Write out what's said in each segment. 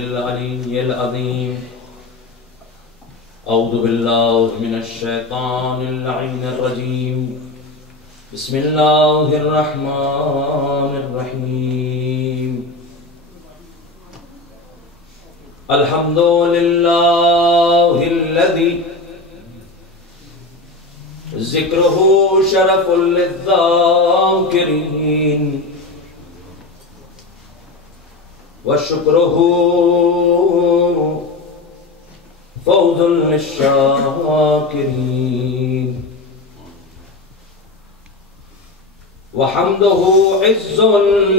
العلي العظيم. أعوذ بالله من الشيطان اللعين الرجيم. بسم الله الرحمن الرحيم. الحمد لله الذي ذكره شرف للذاكرين وشكره فوز للشاكرين وحمده عز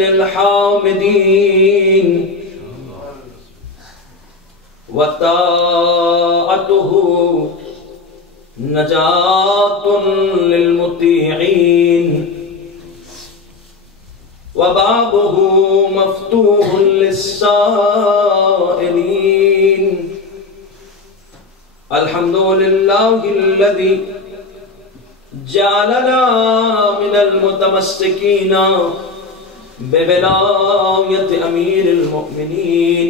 للحامدين وطاعته نجاة للمطيعين وبابه مفتوح للسائلين. الحمد لله الذي جعلنا من المتمسكين بولاية أمير المؤمنين.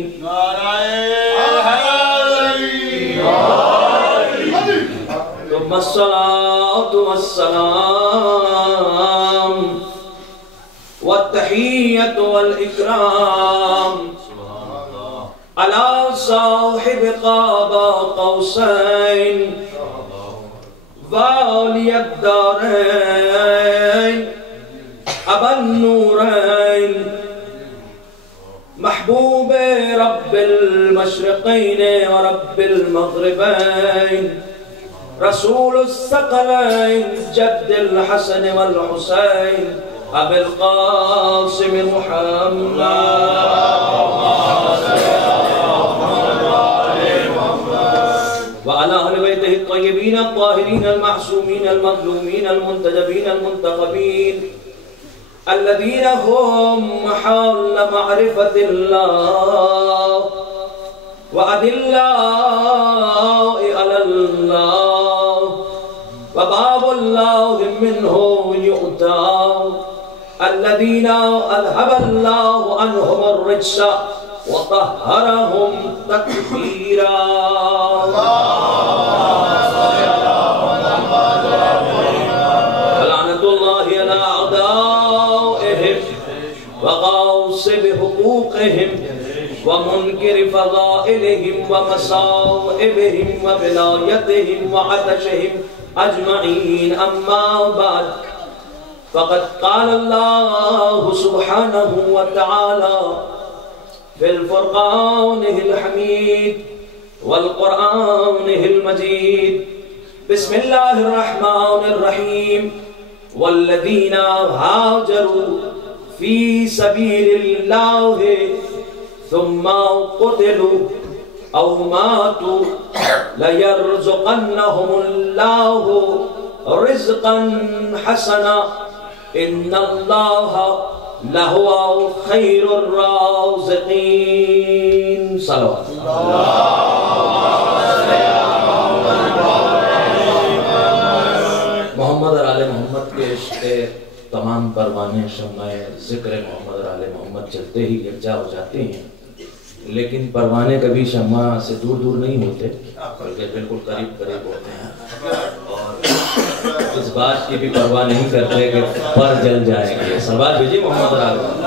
ثم الصلاة والسلام والتحية والإكرام على صاحب قاب قوسين والي الدارين أبا النورين محبوب رب المشرقين ورب المغربين رسول الثقلين جد الحسن والحسين أبي القاسم محمد وعلى أهل بيته الطيبين الطاهرين المعصومين المظلومين المنتجبين المنتخبين الذين هم محل معرفة الله وأدلاء على الله وباب الله منه يؤتى الذين أذهب الله عنهم الرجس وطهرهم تطهيرا. فلعنة الله على أعدائهم وغاصب حقوقهم ومنكر فضائلهم ومصائبهم وبلايتهم وعطشهم أجمعين. أما بعد فقد قال الله سبحانه وتعالى في الفرقان الحميد والقرآن المجيد. بسم الله الرحمن الرحيم. والذين هاجروا في سبيل الله ثم قتلوا أو ماتوا ليرزقنهم الله رزقا حسنا إن الله لهو خير الرازقين. صلوات محمد اور آل محمد کے عشق تمام پروانے شمع ذکر محمد اور آل محمد چلتے ہی یکجا ہو جاتے ہیں، لیکن پروانے کبھی شمع سے دور دور نہیں ہوتے بلکہ بالکل قریب قریب ہوتے ہیں، اور اس بات کی بھی پرواہ نہیں کرتے کہ پر جل جائیں گے. سلوات بھیجیے محمد اور آل محمد.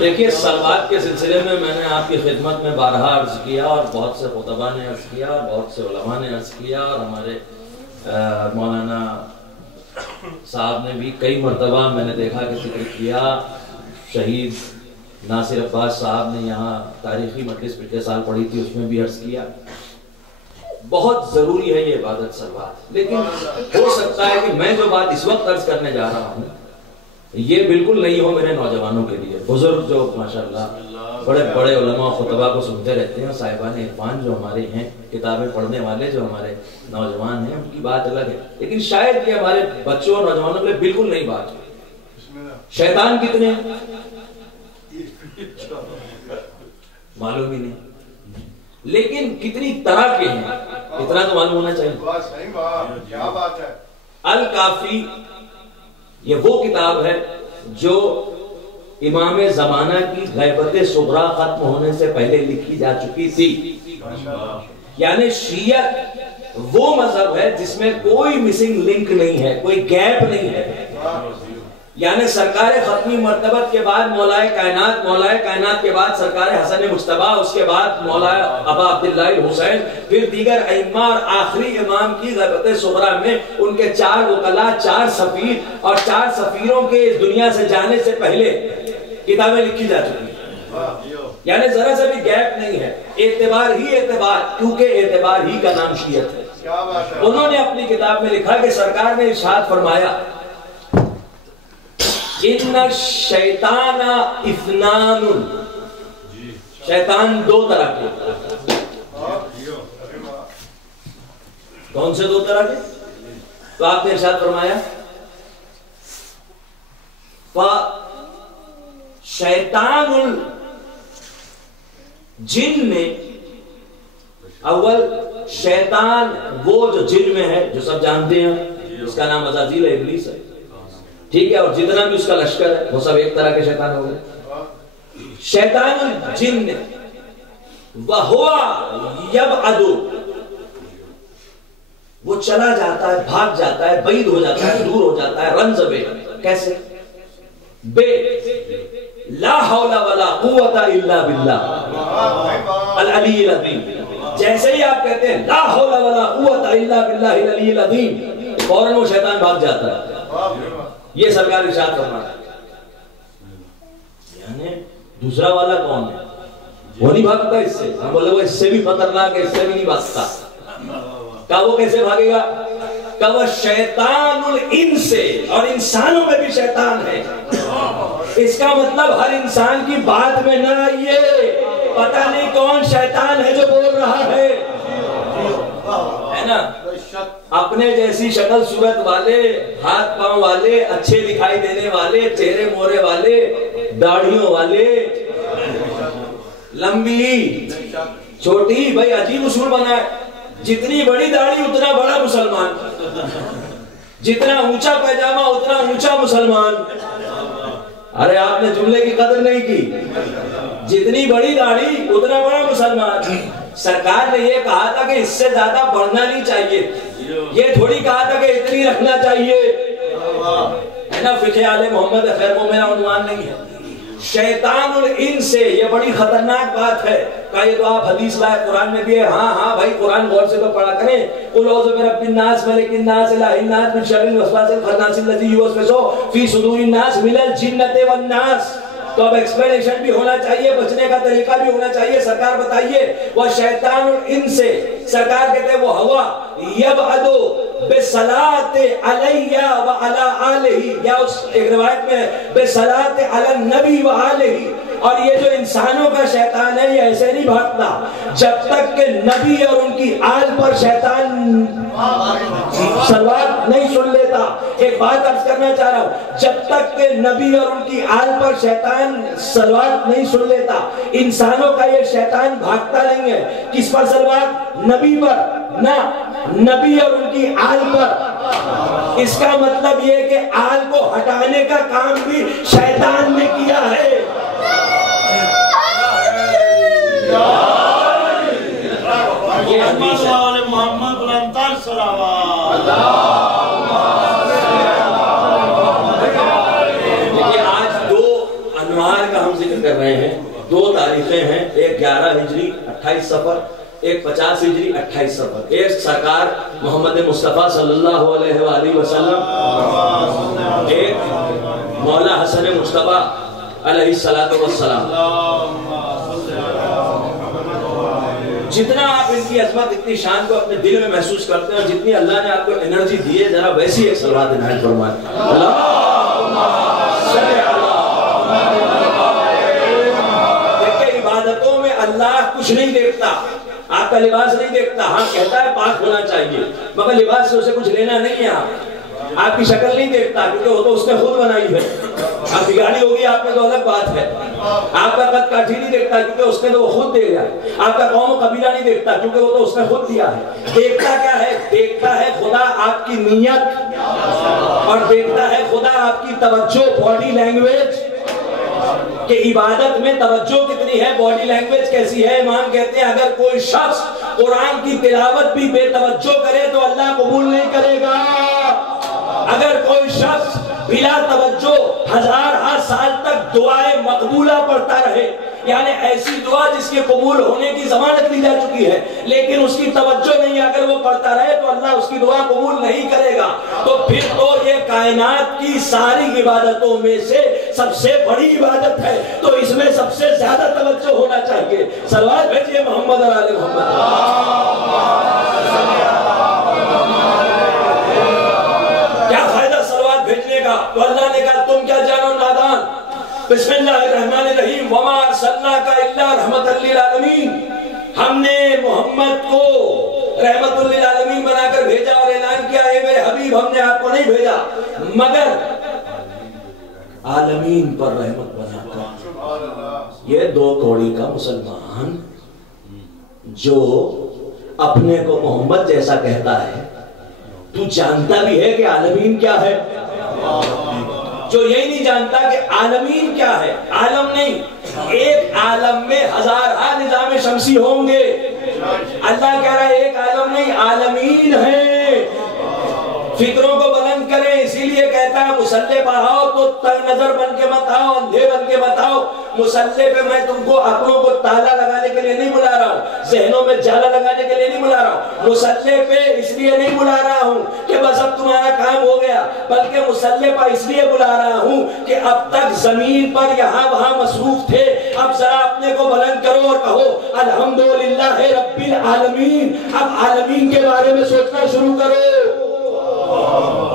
دیکھیے سلوات کے سلسلے میں نے آپ کی خدمت میں بارہا عرض کیا اور بہت سے خطبہ نے عرض کیا اور بہت سے علماء نے عرض کیا اور ہمارے مولانا صاحب نے بھی کئی مرتبہ میں نے دیکھا کہ ذکر کیا. شہید ناصر عباس صاحب نے یہاں تاریخی مجلس پچھلے سال پڑھی تھی، اس میں بھی عرض کیا. بہت ضروری ہے یہ عبادت سلوات، لیکن ہو سکتا ہے کہ میں جو بات اس وقت عرض کرنے جا رہا ہوں یہ بالکل نہیں ہو میرے نوجوانوں کے لیے. بزرگ جو ماشاءاللہ بڑے بڑے علماء خطبہ کو سنتے رہتے ہیں، صاحبان عرفان جو ہمارے ہیں، کتابیں پڑھنے والے جو ہمارے نوجوان ہیں، ان کی بات الگ ہے، لیکن شاید یہ ہمارے بچوں اور نوجوانوں کے لیے بالکل نئی بات ہے. شیطان کتنے ہیں معلوم ہی نہیں، لیکن کتنی طرح کے ہیں اتنا تو معلوم ہونا چاہیے. الکافی یہ وہ کتاب ہے جو امام زمانہ کی غیبت صغریٰ ختم ہونے سے پہلے لکھی جا چکی تھی. یعنی شیعت وہ مذہب ہے جس میں کوئی مسنگ لنک نہیں ہے, کوئی گیپ نہیں ہے. یعنی سرکار ختمی مرتبت کے بعد مولائے کائنات کے بعد سرکار حسن مجتبیٰ, اس کے بعد مولانا ابا عبداللہ الحسین, پھر دیگر ائمہ اور آخری امام کی غیبت صغریٰ میں ان کے 4 وکلا, 4 سفیر اور 4 سفیروں کے اس دنیا سے جانے سے پہلے کتابیں لکھی جا چکی ہیں. یعنی ذرا سے بھی گیپ نہیں ہے. اعتبار ہی اعتبار, کیونکہ اعتبار ہی کا نام شیعت ہے. انہوں نے اپنی کتاب میں لکھا کہ سرکار نے ارشاد فرمایا ان الشیطان اثنان, شیطان 2 طرح کے. کون سے 2 طرح کے؟ تو آپ نے ارشاد فرمایا شیطان الجن میں, اول شیطان وہ جو جن میں ہے, جو سب جانتے ہیں, اس کا نام عزازیل ہے, ابلیس ہے, ٹھیک ہے, اور جتنا بھی اس کا لشکر ہے وہ سب ایک طرح کے شیطان ہو گئے. شیطان الجن وَهُوَ يَبْعَدُ, وہ چلا جاتا ہے, بھاگ جاتا ہے, بعید ہو جاتا ہے, دور ہو جاتا ہے, رنز بے. کیسے؟ بے لا حول ولا قوت الا باللہ العلی العظیم. جیسے ہی آپ کہتے ہیں لا حول ولا قوت الا باللہ العلی العظیم, فوراً وہ شیطان بھاگ جاتا ہے. یہ سرکار ارشاد فرمایا. یعنی دوسرا والا کون ہے؟ وہ نہیں بھاگتا اس سے. ہم بولے وہ اس سے بھی خطرناک ہے, اس سے بھی نہیں بھاگتا. کہ وہ کیسے بھاگے گا؟ کہ وہ شیطان الانس سے, اور انسانوں میں بھی شیطان ہے. اس کا مطلب ہر انسان کی بات میں نہ آئیے, پتہ نہیں کون شیطان ہے جو بول رہا ہے نا. اپنے جیسی شکل صورت والے, ہاتھ پاؤں والے, اچھے دکھائی دینے والے, چہرے مورے والے, داڑھیوں والے, لمبی چھوٹی, بھائی عجیب اصول بنا ہے. جتنی بڑی داڑھی اتنا بڑا مسلمان, جتنا اونچا پیجامہ اتنا اونچا مسلمان. ارے آپ نے جملے کی قدر نہیں کی. جتنی بڑی داڑھی اتنا بڑا مسلمان. سرکار نے یہ کہا تھا کہ اس سے زیادہ بڑھنا نہیں چاہیے, یہ تھوڑی کہا تھا کہ اتنی رکھنا چاہیے, ہے نا. فقہ آل محمد خیر وہ میرا عنوان نہیں ہے. شیطان الانس سے, یہ بڑی خطرناک بات ہے. کہ یہ تو آپ حدیث لائے, قرآن میں بھی ہے. ہاں بھائی قرآن غور سے تو پڑھا کریں. قل اعوذ برب الناس ملک الناس الہ الناس من شر الوسواس الخناس الذی یوسوس فی صدور الناس من الجنۃ والناس. تو اب ایکسپلینیشن بھی ہونا چاہیے, بچنے کا طریقہ بھی ہونا چاہیے. سرکار بتائیے وہ شیطان الانس سے, سرکار کہتے ہیں وہ ہوا یبعدو بصلاۃ علی و علی آلہ, یا اس ایک روایت میں بصلاۃ علی النبی و آلہ. اور یہ جو انسانوں کا شیطان ہے یہ ایسے نہیں بھاگتا جب تک کہ نبی اور ان کی آل پر شیطان صلوات نہیں سن لیتا. ایک بات عرض کرنا چاہ رہا ہوں, جب تک کہ نبی اور ان کی آل پر شیطان صلوات نہیں سن لیتا, انسانوں کا یہ شیطان بھاگتا نہیں ہے. کس پر صلوات؟ نبی پر نہ, نبی اور ان کی آل پر. اس کا مطلب یہ کہ آل کو ہٹانے کا کام بھی شیطان نے کیا ہے. یہ حدیث ہے. دیکھیے آج 2 انوار کا ہم ذکر کر رہے ہیں. 2 تاریخیں ہیں, ایک 11 ہجری 28 صفر, ایک 50 ہجری 28 صفر. ایک سرکار محمد مصطفیٰ صلی اللہ علیہ وآلہ وسلم, ایک مولا حسن مجتبیٰ علیہ السلام. جتنا آپ ان کی عظمت, اتنی شان کو اپنے دل میں محسوس کرتے ہیں, اور جتنی اللہ نے آپ کو انرجی دی ہے, ذرا ویسی ایک صلوات عنایت فرمائیں. دیکھیں عبادتوں میں اللہ کچھ نہیں دیکھتا, آپ کا لباس نہیں دیکھتا. ہاں کہتا ہے پاک ہونا چاہیے, مگر لباس سے اسے کچھ لینا نہیں ہے. آپ کی شکل نہیں دیکھتا, کیونکہ وہ تو اس نے خود بنائی ہے. اب بگاڑی ہوگی آپ میں تو الگ بات ہے. آپ کا قد کاٹھی نہیں دیکھتا کیونکہ اس نے تو وہ خود دے گا. آپ کا قوم و قبیلہ نہیں دیکھتا کیونکہ وہ تو اس نے خود دیا ہے. دیکھتا کیا ہے؟ دیکھتا ہے خدا آپ کی نیت اور دیکھتا ہے خدا آپ کی توجہ، باڈی لینگویج کہ عبادت میں توجہ کتنی ہے، باڈی لینگویج کیسی ہے. امام کہتے ہیں اگر کوئی شخص قرآن کی تلاوت بھی بے توجہ کرے تو اللہ قبول نہیں کرے گا. اگر کوئی شخص بلا توجہ ہزارہ سال تک دعائیں مقبولہ پڑھتا رہے، یعنی ایسی دعا جس کے قبول ہونے کی ضمانت لی جا چکی ہے لیکن اس کی توجہ نہیں، اگر وہ پڑھتا رہے تو اللہ اس کی دعا قبول نہیں کرے گا. تو پھر تو یہ کائنات کی ساری عبادتوں میں سے سب سے بڑی عبادت ہے، تو اس میں سب سے زیادہ توجہ ہونا چاہیے. صلوات بھیجئے محمد اور آل محمد. کیا فائدہ صلوات بھیجنے کا؟ تو اللہ نے کہا تم کیا جانو نادان. بسم اللہ الرحمن الرحیم. وما ارسلناک الا رحمۃ للعالمین. ہم نے محمد کو رحمت للعالمین بنا کر بھیجا اور اعلان کیا اے میرے حبیب ہم نے آپ کو نہیں بھیجا مگر عالمین پر رحمت بنا کر. یہ دو کوڑی کا مسلمان جو اپنے کو محمد جیسا کہتا ہے، تو جانتا بھی ہے کہ عالمین کیا ہے؟ جو یہی نہیں جانتا کہ عالمین کیا ہے. عالم نہیں، ایک عالم میں ہزارہ نظام شمسی ہوں گے. اللہ کہہ رہا ہے ایک عالم نہیں، عالمین ہے. فکروں کو بلند کریں، اسی لیے کہتا ہے مسلح پہ آؤ تو تنگ نظر بن کے مت آؤ، اندھے بن کے مت آؤ. مسلح پہ میں تم کو عقلوں کو تالا لگانے کے لیے نہیں بلا رہا ہوں، ذہنوں میں جالا لگانے کے لیے نہیں بلا رہا ہوں. مسلح پہ اس لیے نہیں بلا رہا ہوں کہ بس اب تمہارا کام ہو گیا، بلکہ مسلح پہ اس لیے بلا رہا ہوں کہ اب تک زمین پر یہاں وہاں مصروف تھے، اب ذرا اپنے کو بلند کرو اور کہو الحمدللہ رب العالمین. اب عالمین کے بارے میں سوچنا شروع کرو،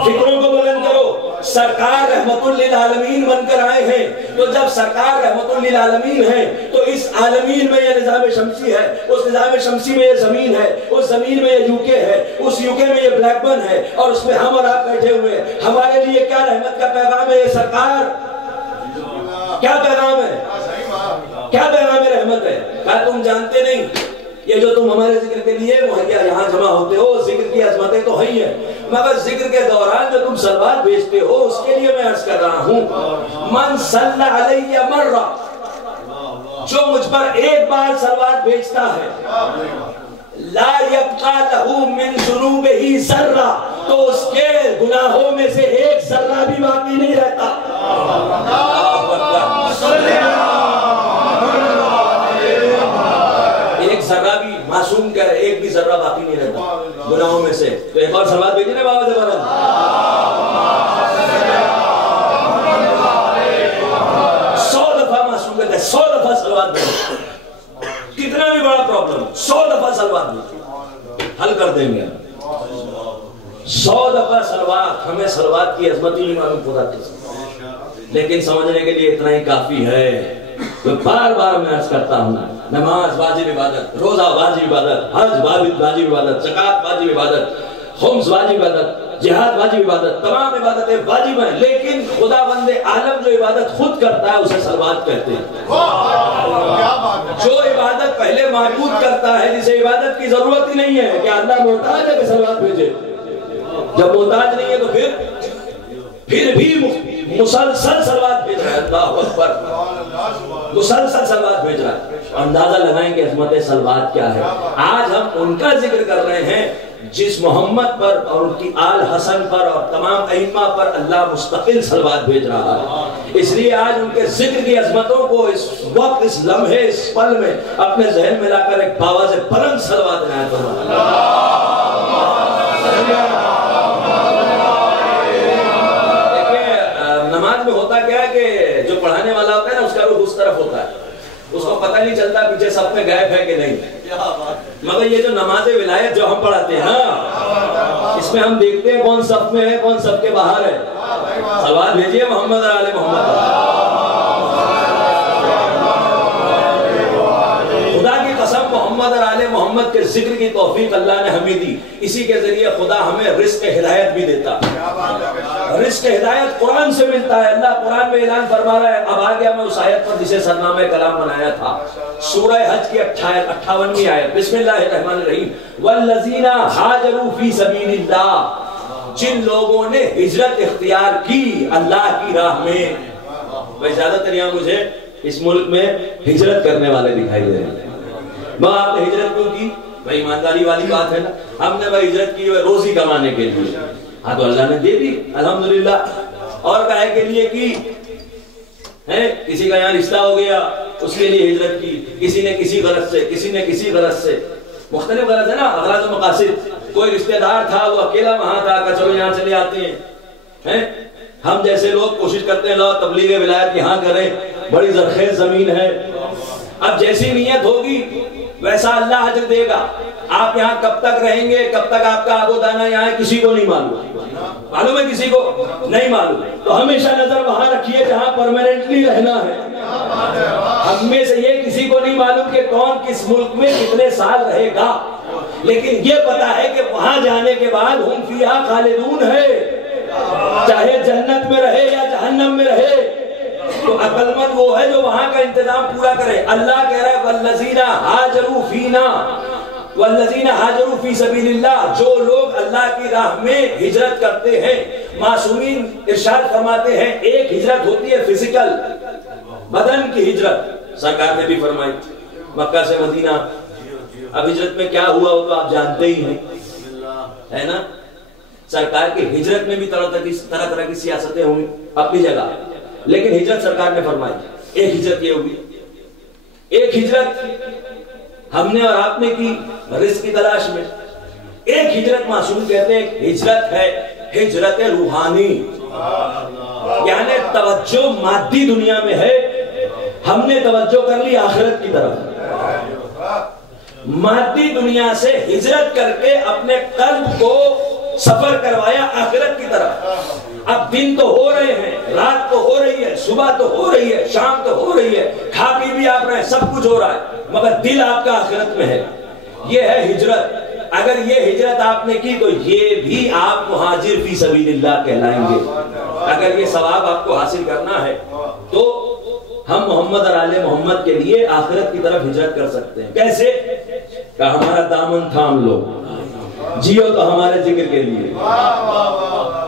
فکروں کو بلند کرو. سرکار رحمت للعالمین بن کر آئے ہیں، تو جب سرکار رحمت للعالمین ہیں تو اس عالمین میں یہ نظام شمسی ہے، اس نظام شمسی میں یہ زمین ہے، اس زمین میں یہ یوکے ہے، اس یوکے میں یہ بلیک بن ہے، اور اس میں ہم اور آپ بیٹھے ہوئے ہیں. ہمارے لیے کیا رحمت کا پیغام ہے یہ سرکار؟ کیا پیغام ہے؟ کیا پیغام رحمت ہے؟ کیا تم جانتے نہیں یہ جو تم ہمارے ذکر کے لیے مہیا یہاں جمع ہوتے ہو، ذکر کی عظمتیں تو ہی ہیں، مگر ذکر کے دوران جو تم صلوات بھیجتے ہو اس کے لیے میں عرض کر رہا ہوں من صلی علیہ مرہ، جو مجھ پر ایک بار صلوات بھیجتا ہے لا یبقى له من ذنوبہ ذرہ، تو اس کے گناہوں میں سے ایک ذرہ بھی باقی نہیں رہتا. ایک ذرہ بھی معصوم کر ایک بھی ذرہ باقی نہیں رہتا گناہوں میں سے. تو ایک اور صلوات بھیجیں نا بابا سے بلند. 100 دفعہ معصوم کہتے ہیں، 100 دفعہ صلوات بھیجیں. کتنا بھی بڑا پرابلم 100 دفعہ صلوات بھیجیں، حل کر دیں گے. 100 دفعہ صلوات. ہمیں صلوات کی عظمت ہی نہیں معلوم خدا کی، لیکن سمجھنے کے لیے اتنا ہی کافی ہے. تو بار بار میں عرض کرتا ہوں نماز واجب عبادت، روزہ واجب عبادت، حج واجب عبادت، زکات واجب عبادت، خمس واجب عبادت، جہاد واجب عبادت، تمام عبادتیں واجب ہیں. لیکن خدا بند عالم جو عبادت خود کرتا ہے اسے صلوات کہتے ہیں. جو عبادت پہلے معبود کرتا ہے، جسے عبادت کی ضرورت ہی نہیں ہے کہ اللہ محتاج ہے کہ صلوات بھیجے، جب محتاج نہیں ہے تو پھر بھی مسلسل صلوات بھیج رہا ہے. اللہ اکبر، مسلسل صلوات بھیج رہا ہے. اندازہ لگائیں کہ عظمت صلوات کیا ہے. آج ہم ان کا ذکر کر رہے ہیں جس محمد پر اور ان کی آل حسن پر اور تمام ائمہ پر اللہ مستقل صلوات بھیج رہا ہے. اس لیے آج ان کے ذکر کی عظمتوں کو اس وقت، اس لمحے، اس پل میں اپنے ذہن میں لا کر ایک باواز بلند صلوات عنایت فرمائیں. نماز میں ہوتا کیا ہے کہ جو پڑھانے والا ہوتا ہے نا اس کا روح اس طرف ہوتا ہے، اس کو پتہ نہیں چلتا پیچھے صف میں غائب ہے کہ نہیں. مگر یہ جو نماز ولایت جو ہم پڑھاتے ہیں نا، اس میں ہم دیکھتے ہیں کون صف میں ہے کون صف کے باہر ہے. صلوات بھیجیے محمد اور آل محمد. خدا کی قسم محمد اور آل محمد کے ذکر کی توفیق اللہ نے ہمیں دی، اسی کے ذریعے خدا ہمیں رزق ہدایت بھی دیتا ہے۔ رزق ہدایت قرآن سے ملتا ہے۔ اللہ قرآن میں اعلان فرما رہا ہے، اب آ گیا میں اس آیت پر جسے سرنامہ کلام بنایا تھا، سورہ حج کی 58ویں آیت، بسم اللہ الرحمن الرحیم، والذین ہاجروا فی سبیل اللہ، جن لوگوں نے ہجرت اختیار کی اللہ کی راہ میں۔ بھائی زیادہ تر یہاں مجھے اس ملک میں ہجرت کرنے والے دکھائی دے رہے ہیں۔ ماں آپ نے ہجرت کیوں کی؟ بھائی ایمانداری والی بات ہے نا، ہم نے بھائی ہجرت کی روزی کمانے کے لیے، ہاں تو اللہ نے دے دی الحمدللہ، اور کہے کے لیے کی ہے، کسی کا یہاں رشتہ ہو گیا اس کے لیے ہجرت کی، کسی نے کسی غرض سے، کسی نے کسی غرض سے، مختلف غرض ہے نا، اغراض و مقاصد۔ کوئی رشتہ دار تھا وہ اکیلا وہاں تھا کہ چلو یہاں چلے آتے ہیں۔ ہم جیسے لوگ کوشش کرتے ہیں لو تبلیغ ولایت یہاں کریں، بڑی زرخیز زمین ہے، اب جیسی نیت ہوگی ویسا اللہ اجر دے گا۔ آپ یہاں کب تک رہیں گے، کب تک آپ کا آب و دانا یہاں ہے، کسی کو نہیں معلوم ہے، کسی کو نہیں معلوم، تو ہمیشہ نظر وہاں رکھیے جہاں پرماننٹلی رہنا ہے۔ ہم میں سے یہ کسی کو نہیں معلوم کہ کون کس ملک میں کتنے سال رہے گا، لیکن یہ پتا ہے کہ وہاں جانے کے بعد ہم فیہا خالدون ہے، چاہے جنت میں رہے یا جہنم میں رہے۔ تو عقل مند وہ ہے جو وہاں کا انتظام پورا کرے۔ اللہ کہہ رہا ہے والذین ہاجروا فینا، والذین ہاجروا فی سبیل اللہ، جو لوگ اللہ کی راہ میں ہجرت کرتے ہیں۔ معصومین ارشاد فرماتے ہیں ایک ہجرت ہوتی ہے فزیکل، بدن کی ہجرت، سرکار نے بھی فرمائی مکہ سے مدینہ۔ اب ہجرت میں کیا ہوا وہ تو آپ جانتے ہی ہیں، ہے نا، سرکار کی ہجرت میں بھی طرح طرح کی سیاستیں ہوئی اپنی جگہ، لیکن ہجرت سرکار نے فرمائی۔ ایک ہجرت یہ ہوئی، ایک ہجرت ہم نے اور آپ نے کی رزق کی تلاش میں، ایک ہجرت معصوم کہتے ہیں ہجرت ہے ہجرت روحانی، یعنی توجہ مادی دنیا میں ہے، ہم نے توجہ کر لی آخرت کی طرف، مادی دنیا سے ہجرت کر کے اپنے قلب کو سفر کروایا آخرت کی طرف۔ اب دن تو ہو رہے ہیں، رات تو ہو رہی ہے، صبح تو ہو رہی ہے، شام تو ہو رہی ہے، کھا پی بھی آپ رہے ہیں، سب کچھ ہو رہا ہے، مگر دل آپ کا آخرت میں ہے۔ یہ ہے ہجرت۔ اگر یہ ہجرت آپ نے کی تو یہ بھی آپ مہاجر فی سبیل اللہ کہلائیں گے۔ اگر یہ ثواب آپ کو حاصل کرنا ہے تو ہم محمد اور آل محمد کے لیے آخرت کی طرف ہجرت کر سکتے ہیں۔ کیسے؟ کہ ہمارا دامن تھام لو، جیو تو ہمارے ذکر کے لیے،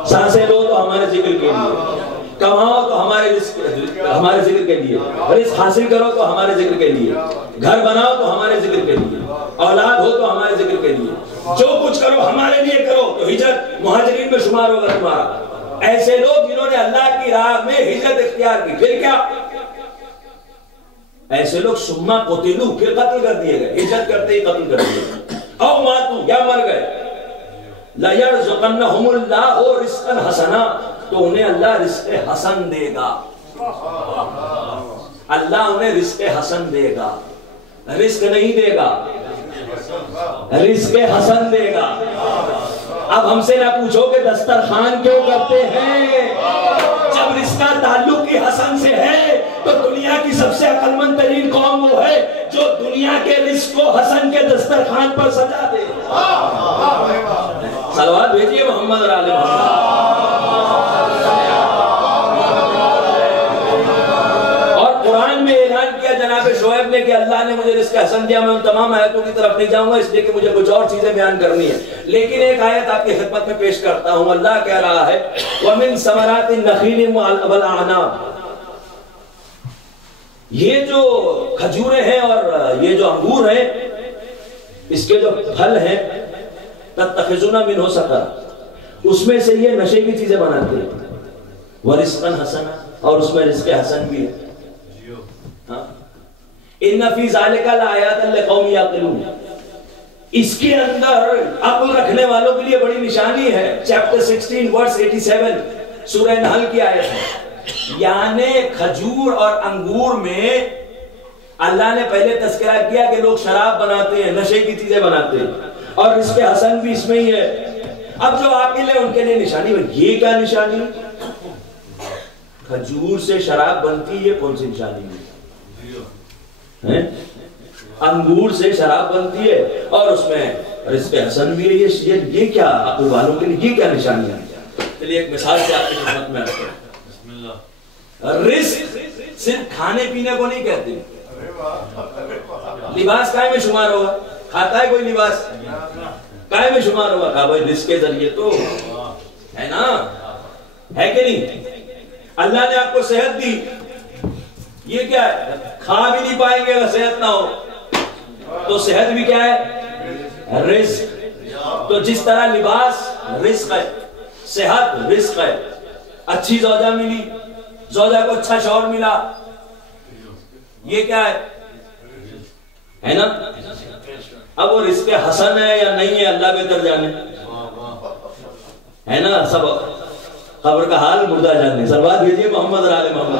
سانسیں لو تو ہمارے ذکر کے لیے، کماؤ تو ہمارے ذکر کے لیے، رزق حاصل کرو تو ہمارے ذکر کے لیے، گھر بناؤ تو ہمارے ذکر کے لیے، اولاد ہو تو ہمارے ذکر کے لیے، جو کچھ کرو ہمارے لیے کرو، تو ہجرت مہاجرین میں شمار ہوگا تمہارا۔ ایسے لوگ جنہوں نے اللہ کی راہ میں ہجرت اختیار کی، پھر کیا؟ ایسے لوگ سما قتلوا، پھر قتل کر دیے گئے، ہجرت کرتے ہی قتل کر دیے گئے، او ماتوا یا مر گئے۔ لَيَرْزُقَنَّهُمُ اللَّهُ رِزْقًا حَسَنًا، تو انہیں اللہ رزق حسن دے گا، اللہ انہیں رزق حسن دے گا، رزق نہیں دے گا، رزق حسن دے گا۔ اب ہم سے نہ پوچھو کہ دسترخوان کیوں کرتے ہیں، جب رزق کا تعلق کی حسن سے ہے تو دنیا کی سب سے عقل مند ترین قوم وہ ہے جو دنیا کے رزق کو حسن کے دسترخوان پر سجا دے۔ صلوات بھیجیے محمد اور آل محمد۔ اور قرآن میں اعلان کیا جناب شعیب نے کہ اللہ نے مجھے رزق حسن دیا، میں ان تمام آیتوں کی طرف نہیں جاؤں گا اس لیے کہ مجھے کچھ اور چیزیں بیان کرنی ہے، لیکن ایک آیت آپ کی خدمت میں پیش کرتا ہوں۔ اللہ کہہ رہا ہے وَمِن ثَمَرَاتِ النَّخِيلِ وَالْأَعْنَابِ، یہ جو کھجوریں ہیں اور یہ جو انگور ہیں اس کے جو پھل ہیں تتخذون منہ سکرا، اس میں سے یہ نشے کی چیزیں بناتے ہیں، ورزقا حسنا، اور اس میں رزق حسن بھی ہے۔ ان فی ذلک لآیات لقوم یعقلون، اس کے اندر عقل رکھنے والوں کے لیے بڑی نشانی ہے۔ چیپٹر 16 ورس 87 سورہ نحل کی آیت ہے۔ یعنی کھجور اور انگور میں اللہ نے پہلے تذکرہ کیا کہ لوگ شراب بناتے ہیں، نشے کی چیزیں بناتے ہیں، اور رزق حسن بھی اس میں ہی ہے۔ اب جو عاقل ہے ان کے لیے نشانی ہے، یہ کیا نشانی؟ کھجور سے شراب بنتی ہے، کون سی نشانی ہے؟ انگور سے شراب بنتی ہے اور اس میں رزق حسن بھی ہے. یہ کیا عقل والوں کے لیے یہ کیا نشانیاں ہیں؟ چلیے ایک مثال سے آپ کی خدمت میں عرض کریں. رزق صرف کھانے پینے کو نہیں کہتے. لباس کائے میں شمار ہوگا؟ کھاتا ہے کوئی لباس؟ کائے میں شمار ہوگا؟ کہا بھائی رزق کے ذریعے تو ہے نا، ہے کہ نہیں؟ اللہ نے آپ کو صحت دی، یہ کیا ہے؟ کھا بھی نہیں پائیں گے اگر صحت نہ ہو تو صحت بھی کیا ہے؟ رزق. تو جس طرح لباس رزق ہے، صحت رزق ہے، اچھی زوجہ ملی، زوجہ کو اچھا شوہر ملا، یہ کیا ہے نا؟ اب وہ رزق حسن ہے یا نہیں ہے اللہ بہتر جانے، ہے نا؟ سب قبر کا حال مردہ جانے. سلوات بھیجیے محمد اور آل محمد.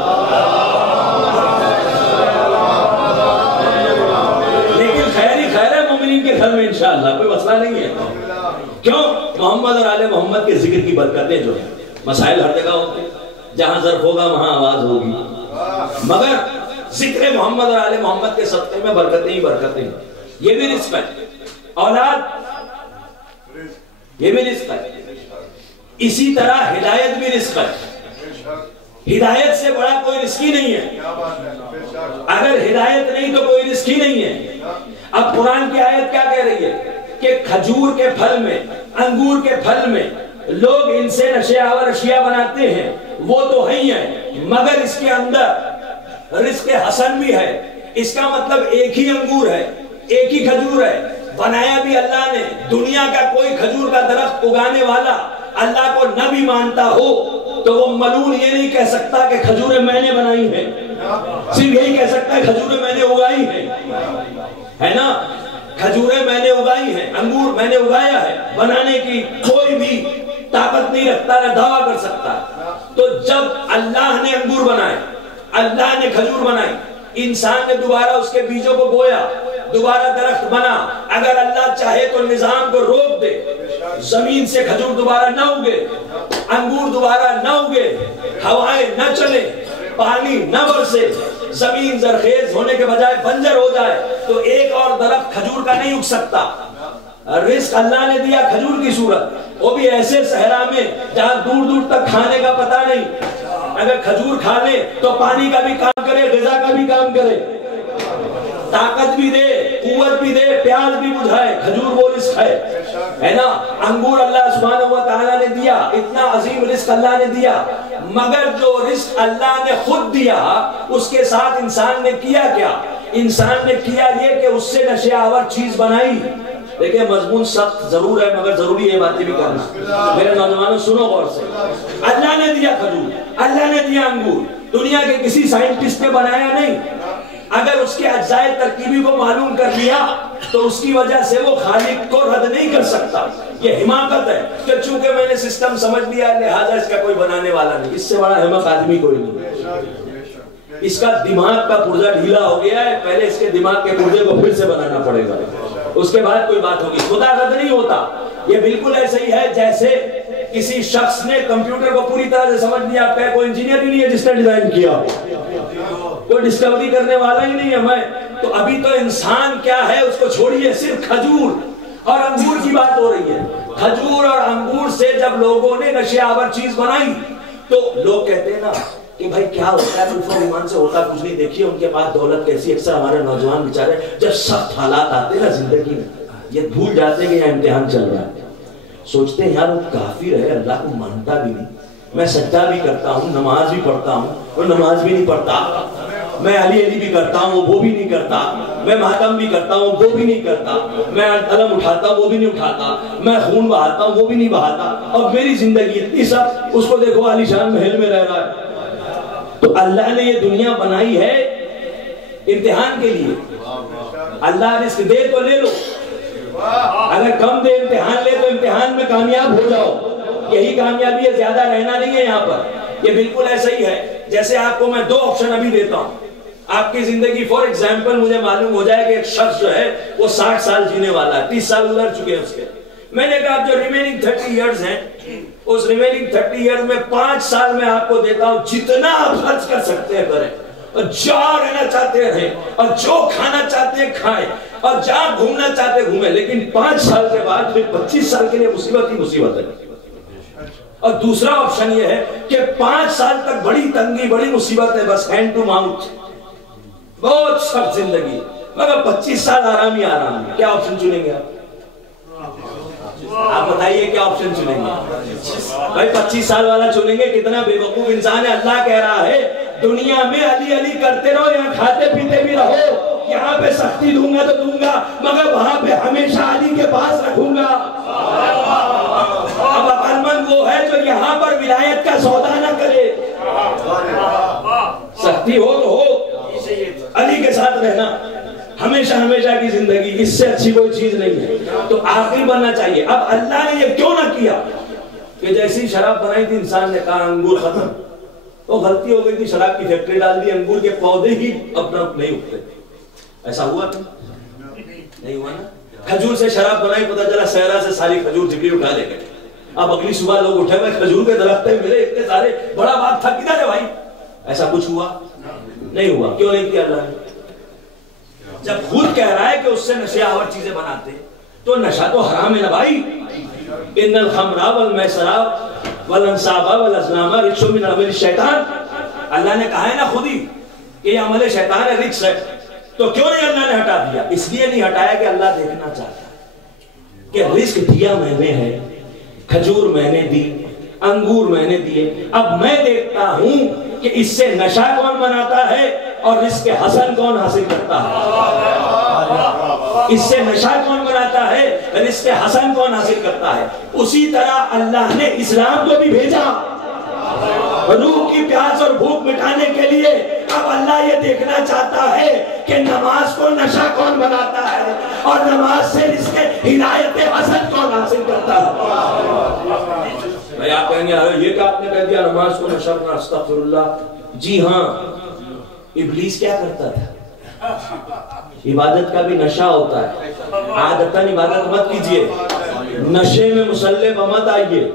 لیکن خیر ہی خیر ہے مومنین کے گھر میں انشاءاللہ، کوئی مسئلہ نہیں ہے. کیوں؟ محمد اور آل محمد کے ذکر کی برکتیں جو ہیں، مسائل ہر جگہ ہوتے ہیں، جہاں ظرف ہوگا وہاں آواز ہوگی، مگر ذکر محمد اور آل محمد کے صدقے میں برکتیں ہی برکتیں. یہ بھی رزق ہے. اولاد یہ بھی رزق ہے. اسی طرح ہدایت بھی رزق ہے. ہدایت سے بڑا کوئی رزق ہی نہیں ہے. اگر ہدایت نہیں تو کوئی رزق ہی نہیں ہے. اب قرآن کی آیت کیا کہہ رہی ہے کہ کھجور کے پھل میں، انگور کے پھل میں لوگ ان سے نشے آور اشیاء بناتے ہیں، وہ تو ہی ہیں، مگر اس کے اندر رزق حسن بھی ہے. اس کا مطلب ایک ہی انگور ہے، ایک ہی کھجور ہے، بنایا بھی اللہ نے. دنیا کا کوئی کھجور کا درخت اگانے والا اللہ کو نہ بھی مانتا ہو تو وہ ملعون یہ نہیں کہہ سکتا کہ کھجوریں میں نے بنائی ہیں، صرف یہی کہہ سکتا ہے کھجوریں میں نے اگائی ہیں، ہے نا؟ کھجوریں میں نے اگائی ہیں، انگور میں نے اگایا ہے. بنانے کی کوئی بھی طاقت نہیں رکھتا، نہ دعویٰ کر سکتا. تو جب اللہ نے انگور بنائے، اللہ نے کھجور بنائی، انسان نے دوبارہ اس کے بیجوں کو بویا، دوبارہ درخت بنا. اگر اللہ چاہے تو نظام کو روک دے، زمین سے کھجور دوبارہ نہ اگے، انگور دوبارہ نہ اگے، ہوائیں نہ چلے، پانی نہ برسے، زمین زرخیز ہونے کے بجائے بنجر ہو جائے تو ایک اور درخت کھجور کا نہیں اگ سکتا. رزق اللہ نے دیا کھجور کی صورت، وہ بھی ایسے صحرا میں جہاں دور دور تک کھانے کا پتہ نہیں. اگر کھجور کھا لے تو پانی کا بھی کام کرے، غذا کا بھی کام کرے، طاقت بھی دے، قوت بھی دے، پیاس بھی بجھائے. کھجور وہ رزق ہے نا؟ انگور اللہ سبحانہ و تعالیٰ نے دیا، اتنا عظیم رزق اللہ نے دیا. مگر جو رزق اللہ نے خود دیا اس کے ساتھ انسان نے کیا کیا؟ انسان نے کیا یہ کہ اس سے نشے آور چیز بنائی. دیکھیں مضمون سخت ضرور ہے مگر ضروری ہے باتیں بھی کرنا. میرے نوجوانوں سنو غور سے. اللہ نے دیا کھجور، اللہ نے دیا انگور، دنیا کے کسی سائنٹسٹ نے بنایا نہیں. اگر اس کے اجزائے ترکیبی کو معلوم کر لیا تو اس کی وجہ سے وہ خالق کو رد نہیں کر سکتا. یہ حماقت ہے کہ چونکہ میں نے سسٹم سمجھ لیا لہذا اس کا کوئی بنانے والا نہیں. اس سے بڑا احمق آدمی کوئی نہیں. اس کا دماغ کا پرزہ ڈھیلا ہو گیا ہے، پہلے اس کے دماغ کے پرزے کو پھر سے بنانا پڑے گا، اس کے بعد کوئی بات ہوگی. خدا رد نہیں ہوتا. یہ بالکل ایسا ہی ہے جیسے کسی شخص نے کمپیوٹر کو پوری طرح سے سمجھ لیا، آپ کا کوئی انجینئر ہی نہیں ہے جس نے ڈیزائن کیا، کوئی ڈسکوری کرنے والا ہی نہیں ہے. میں تو ابھی تو انسان کیا ہے اس کو چھوڑیے، صرف کھجور اور انگور کی بات ہو رہی ہے. کھجور اور انگور سے جب لوگوں نے نشے آور چیز بنائی تو لوگ کہتے ہیں نا کہ بھائی کیا ہوتا ہے کفر ایمان سے ہوتا کچھ نہیں. دیکھیے ان کے پاس دولت کیسی. اکثر ہمارے نوجوان بیچارے جب سخت حالات آتے ہیں نا زندگی میں یہ بھول جاتے ہیں کہ یہاں امتحان چل رہا ہے، سوچتے ہیں یار وہ کافر ہے، اللہ کو مانتا بھی نہیں. میں سجدہ بھی کرتا ہوں، نماز بھی پڑھتا ہوں، وہ نماز بھی نہیں پڑھتا. میں علی بھی کرتا ہوں، وہ بھی نہیں کرتا. میں ماتم بھی کرتا ہوں، وہ بھی نہیں کرتا. میں علم اٹھاتا ہوں، وہ بھی نہیں اٹھاتا. میں خون بہاتا ہوں، وہ بھی نہیں بہاتا. اور میری زندگی اتنی سب، اس کو دیکھو عالی شان محل میں رہ رہا ہے. تو اللہ نے یہ دنیا بنائی ہے امتحان کے لیے. اللہ رزق دے تو لے لو، اگر کم دے امتحان لے تو امتحان میں کامیاب ہو جاؤ. یہی کامیابی ہے، زیادہ رہنا نہیں ہے یہاں پر. یہ بالکل ایسا ہی ہے جیسے آپ کو میں دو آپشن ابھی دیتا ہوں. آپ کی زندگی فور ایگزامپل مجھے معلوم ہو جائے کہ ایک شخص جو ہے وہ 60 سال جینے والا ہے، 30 سال گزر چکے ہیں اس کے. میں نے کہا جو ریمیننگ 30 ایئرز ہیں اس ریمیننگ 30 ایئرز میں 5 سال میں آپ کو دیتا ہوں، جتنا آپ خرچ کر سکتے ہیں کریں. اور جہاں رہنا چاہتے رہیں اور جو کھانا چاہتے ہیں کھائیں اور جہاں گھومنا چاہتے ہیں گھومیں، لیکن 5 سال کے بعد پھر 25 سال کے لیے مصیبت ہی مصیبت ہے۔ اور دوسرا آپشن یہ ہے کہ 5 سال تک بڑی تنگی بڑی مصیبت ہے، بس ہینڈ ٹو ماؤتھ، بہت سخت زندگی، مگر 25 سال آرام ہی آرام ہے۔ کیا آپشن چنیں گے آپ بتائیے، کیا آپشن چنیں گے؟ بھائی 25 سال والا چنیں گے، کتنا بے وقوف انسان ہے۔ اللہ کہہ رہا ہے دنیا میں علی علی کرتے رہو، یہاں کھاتے پیتے بھی رہو، یہاں پہ سختی دوں گا تو دوں گا، مگر وہاں پہ ہمیشہ علی کے پاس رکھوں گا۔ اب عقل مند وہ ہے جو یہاں پر ولایت کا سودا نہ کرے، سختی ہو تو ہو، علی کے ساتھ رہنا ہمیشہ ہمیشہ کی زندگی، اس سے اچھی کوئی چیز نہیں ہے۔ تو آخری بننا چاہیے۔ اب اللہ نے یہ کیوں نہ کیا کہ جیسی شراب بنائی تھی انسان نے کہا انگور ختم، وہ غلطی ہو گئی تھی، شراب کی فیکٹری ڈال دی، انگور کے پودے ہی اپنا نہیں اگتے۔ ایسا ہوا نہیں ہوا نا؟ کھجور سے شراب بنائی، پتہ چلا صحرا سے ساری کھجور جھگڑی اٹھا لے گئے۔ اب اگلی صبح لوگ اٹھے ہوئے کھجور کے درخت ملے اتنے سارے، بڑا باغ تھا، کدھر ہے بھائی؟ ایسا کچھ ہوا نہیں ہوا۔ کیوں نہیں کیا اللہ نے؟ جب خود کہہ رہا ہے کہ اس سے نشے آور چیزیں بناتے تو نشہ تو حرام ہے نا بھائی۔ ان الخمر والمیسر والانصاب والازلام رجس من عمل الشیطان، اللہ نے کہا ہے نا خود ہی کہ یہ عمل شیطان ہے، رجس ہے۔ تو کیوں نہیں اللہ نے ہٹا دیا؟ اس لیے نہیں ہٹایا کہ اللہ دیکھنا چاہتا ہے کہ رزق دیا میں نے ہے، کھجور میں نے دی، انگور میں نے دیے، اب میں دیکھتا ہوں کہ اس سے نشہ کون بناتا ہے اور رزق حسن کون حاصل کرتا ہے۔ اس سے نشہ کون بناتا ہے، رزق حسن کون حاصل کرتا ہے۔ اسی طرح اللہ نے اسلام کو بھی بھیجا روح کی پیاس اور بھوک مٹانے کے لیے۔ اب اللہ یہ دیکھنا چاہتا ہے کہ نماز کو نشہ کون بناتا ہے اور نماز سے رزق ہدایت حسن کون حاصل کرتا ہے۔ بھائی آپ کہیں گے یہ کیا آپ نے کہہ دیا نماز کو نشہ بنا، استغفر اللہ۔ جی ہاں، ابلیس کیا کرتا تھا؟ عبادت کا بھی نشہ ہوتا ہے، عادتاً عبادت مت کیجئے، نشے میں مسلح پر مت آئیے۔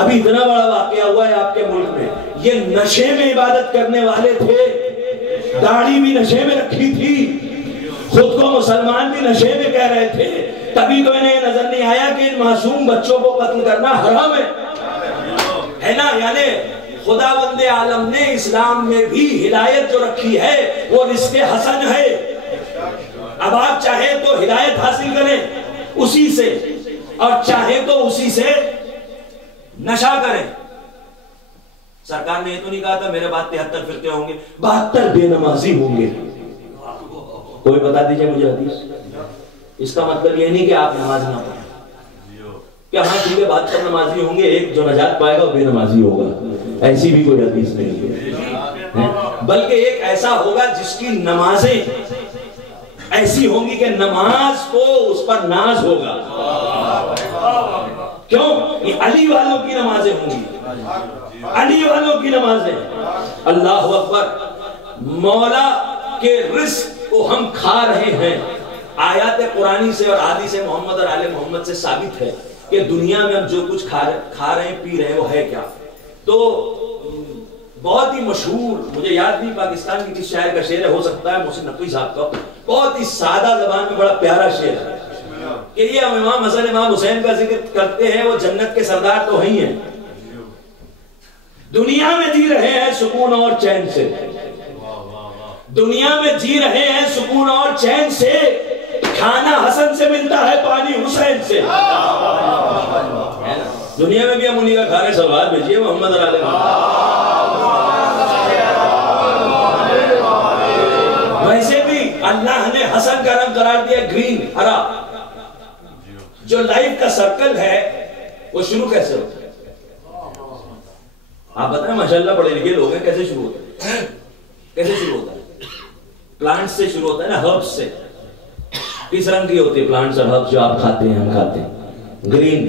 ابھی اتنا بڑا واقعہ ہوا ہے آپ کے ملک میں، یہ نشے میں عبادت کرنے والے تھے، داڑھی بھی نشے میں رکھی تھی، خود کو مسلمان بھی نشے میں کہہ رہے تھے، تبھی تو انہیں نظر نہیں آیا کہ ان معصوم بچوں کو قتل کرنا حرام ہے نا۔ یعنی خداوند عالم نے اسلام میں بھی ہدایت جو رکھی ہے وہ رزق حسن ہے۔ اب آپ چاہیں تو ہدایت حاصل کریں اسی سے، اور چاہیں تو اسی سے نشہ کریں۔ سرکار نے یہ تو نہیں کہا تھا میرے بعد 73 فرقے ہوں گے، 72 بے نمازی ہوں گے۔ کوئی بتا دیجئے مجھے حدیث۔ اس کا مطلب یہ نہیں کہ آپ نماز نہ پڑھیں کہ ہاں ٹھیک ہے 72 نمازی ہوں گے، ایک جو نجات پائے گا وہ بے نمازی ہوگا، ایسی بھی کوئی حدیث نہیں ہے۔ بلکہ ایک ایسا ہوگا جس کی نمازیں ایسی ہوں گی کہ نماز کو اس پر ناز ہوگا۔ کیوں؟ یہ علی والوں کی نمازیں ہوں گی، علی والوں کی نمازیں۔ اللہ اکبر۔ مولا کے رزق کو ہم کھا رہے ہیں، آیات قرآنی سے اور حدیث محمد اور آل محمد سے ثابت ہے کہ دنیا میں ہم جو کچھ کھا رہے ہیں پی رہے ہیں وہ ہے کیا۔ تو بہت ہی مشہور، مجھے یاد نہیں پاکستان کی کس شاعر کا شعر ہے، ہو سکتا ہے محسن نقوی صاحب کا، بہت ہی سادہ زبان میں بڑا پیارا شعر ہے کہ یہ امام حسن امام حسین کا ذکر کرتے ہیں، وہ جنت کے سردار تو ہی ہیں، دنیا میں جی رہے ہیں سکون اور چین سے، دنیا میں جی رہے ہیں سکون اور چین سے، کھانا حسن سے ملتا ہے پانی حسین سے۔ دنیا میں بھی ہم انہی کا کھانے سلوات بھیجیے محمد علیہ ویسے بھی اللہ نے حسن کا رنگ قرار دیا گرین، ہرا۔ جو لائف کا سرکل ہے وہ شروع کیسے ہوتا ہے؟ آپ بتائیں ماشاءاللہ پڑھے لکھے لوگ ہیں، کیسے شروع ہوتا ہے؟ کیسے شروع ہوتا ہے؟ پلانٹ سے شروع ہوتا ہے نا، ہربس سے۔ کس رنگ کی ہوتی ہے پلانٹس اور ہربس جو آپ کھاتے ہیں ہم کھاتے ہیں؟ گرین،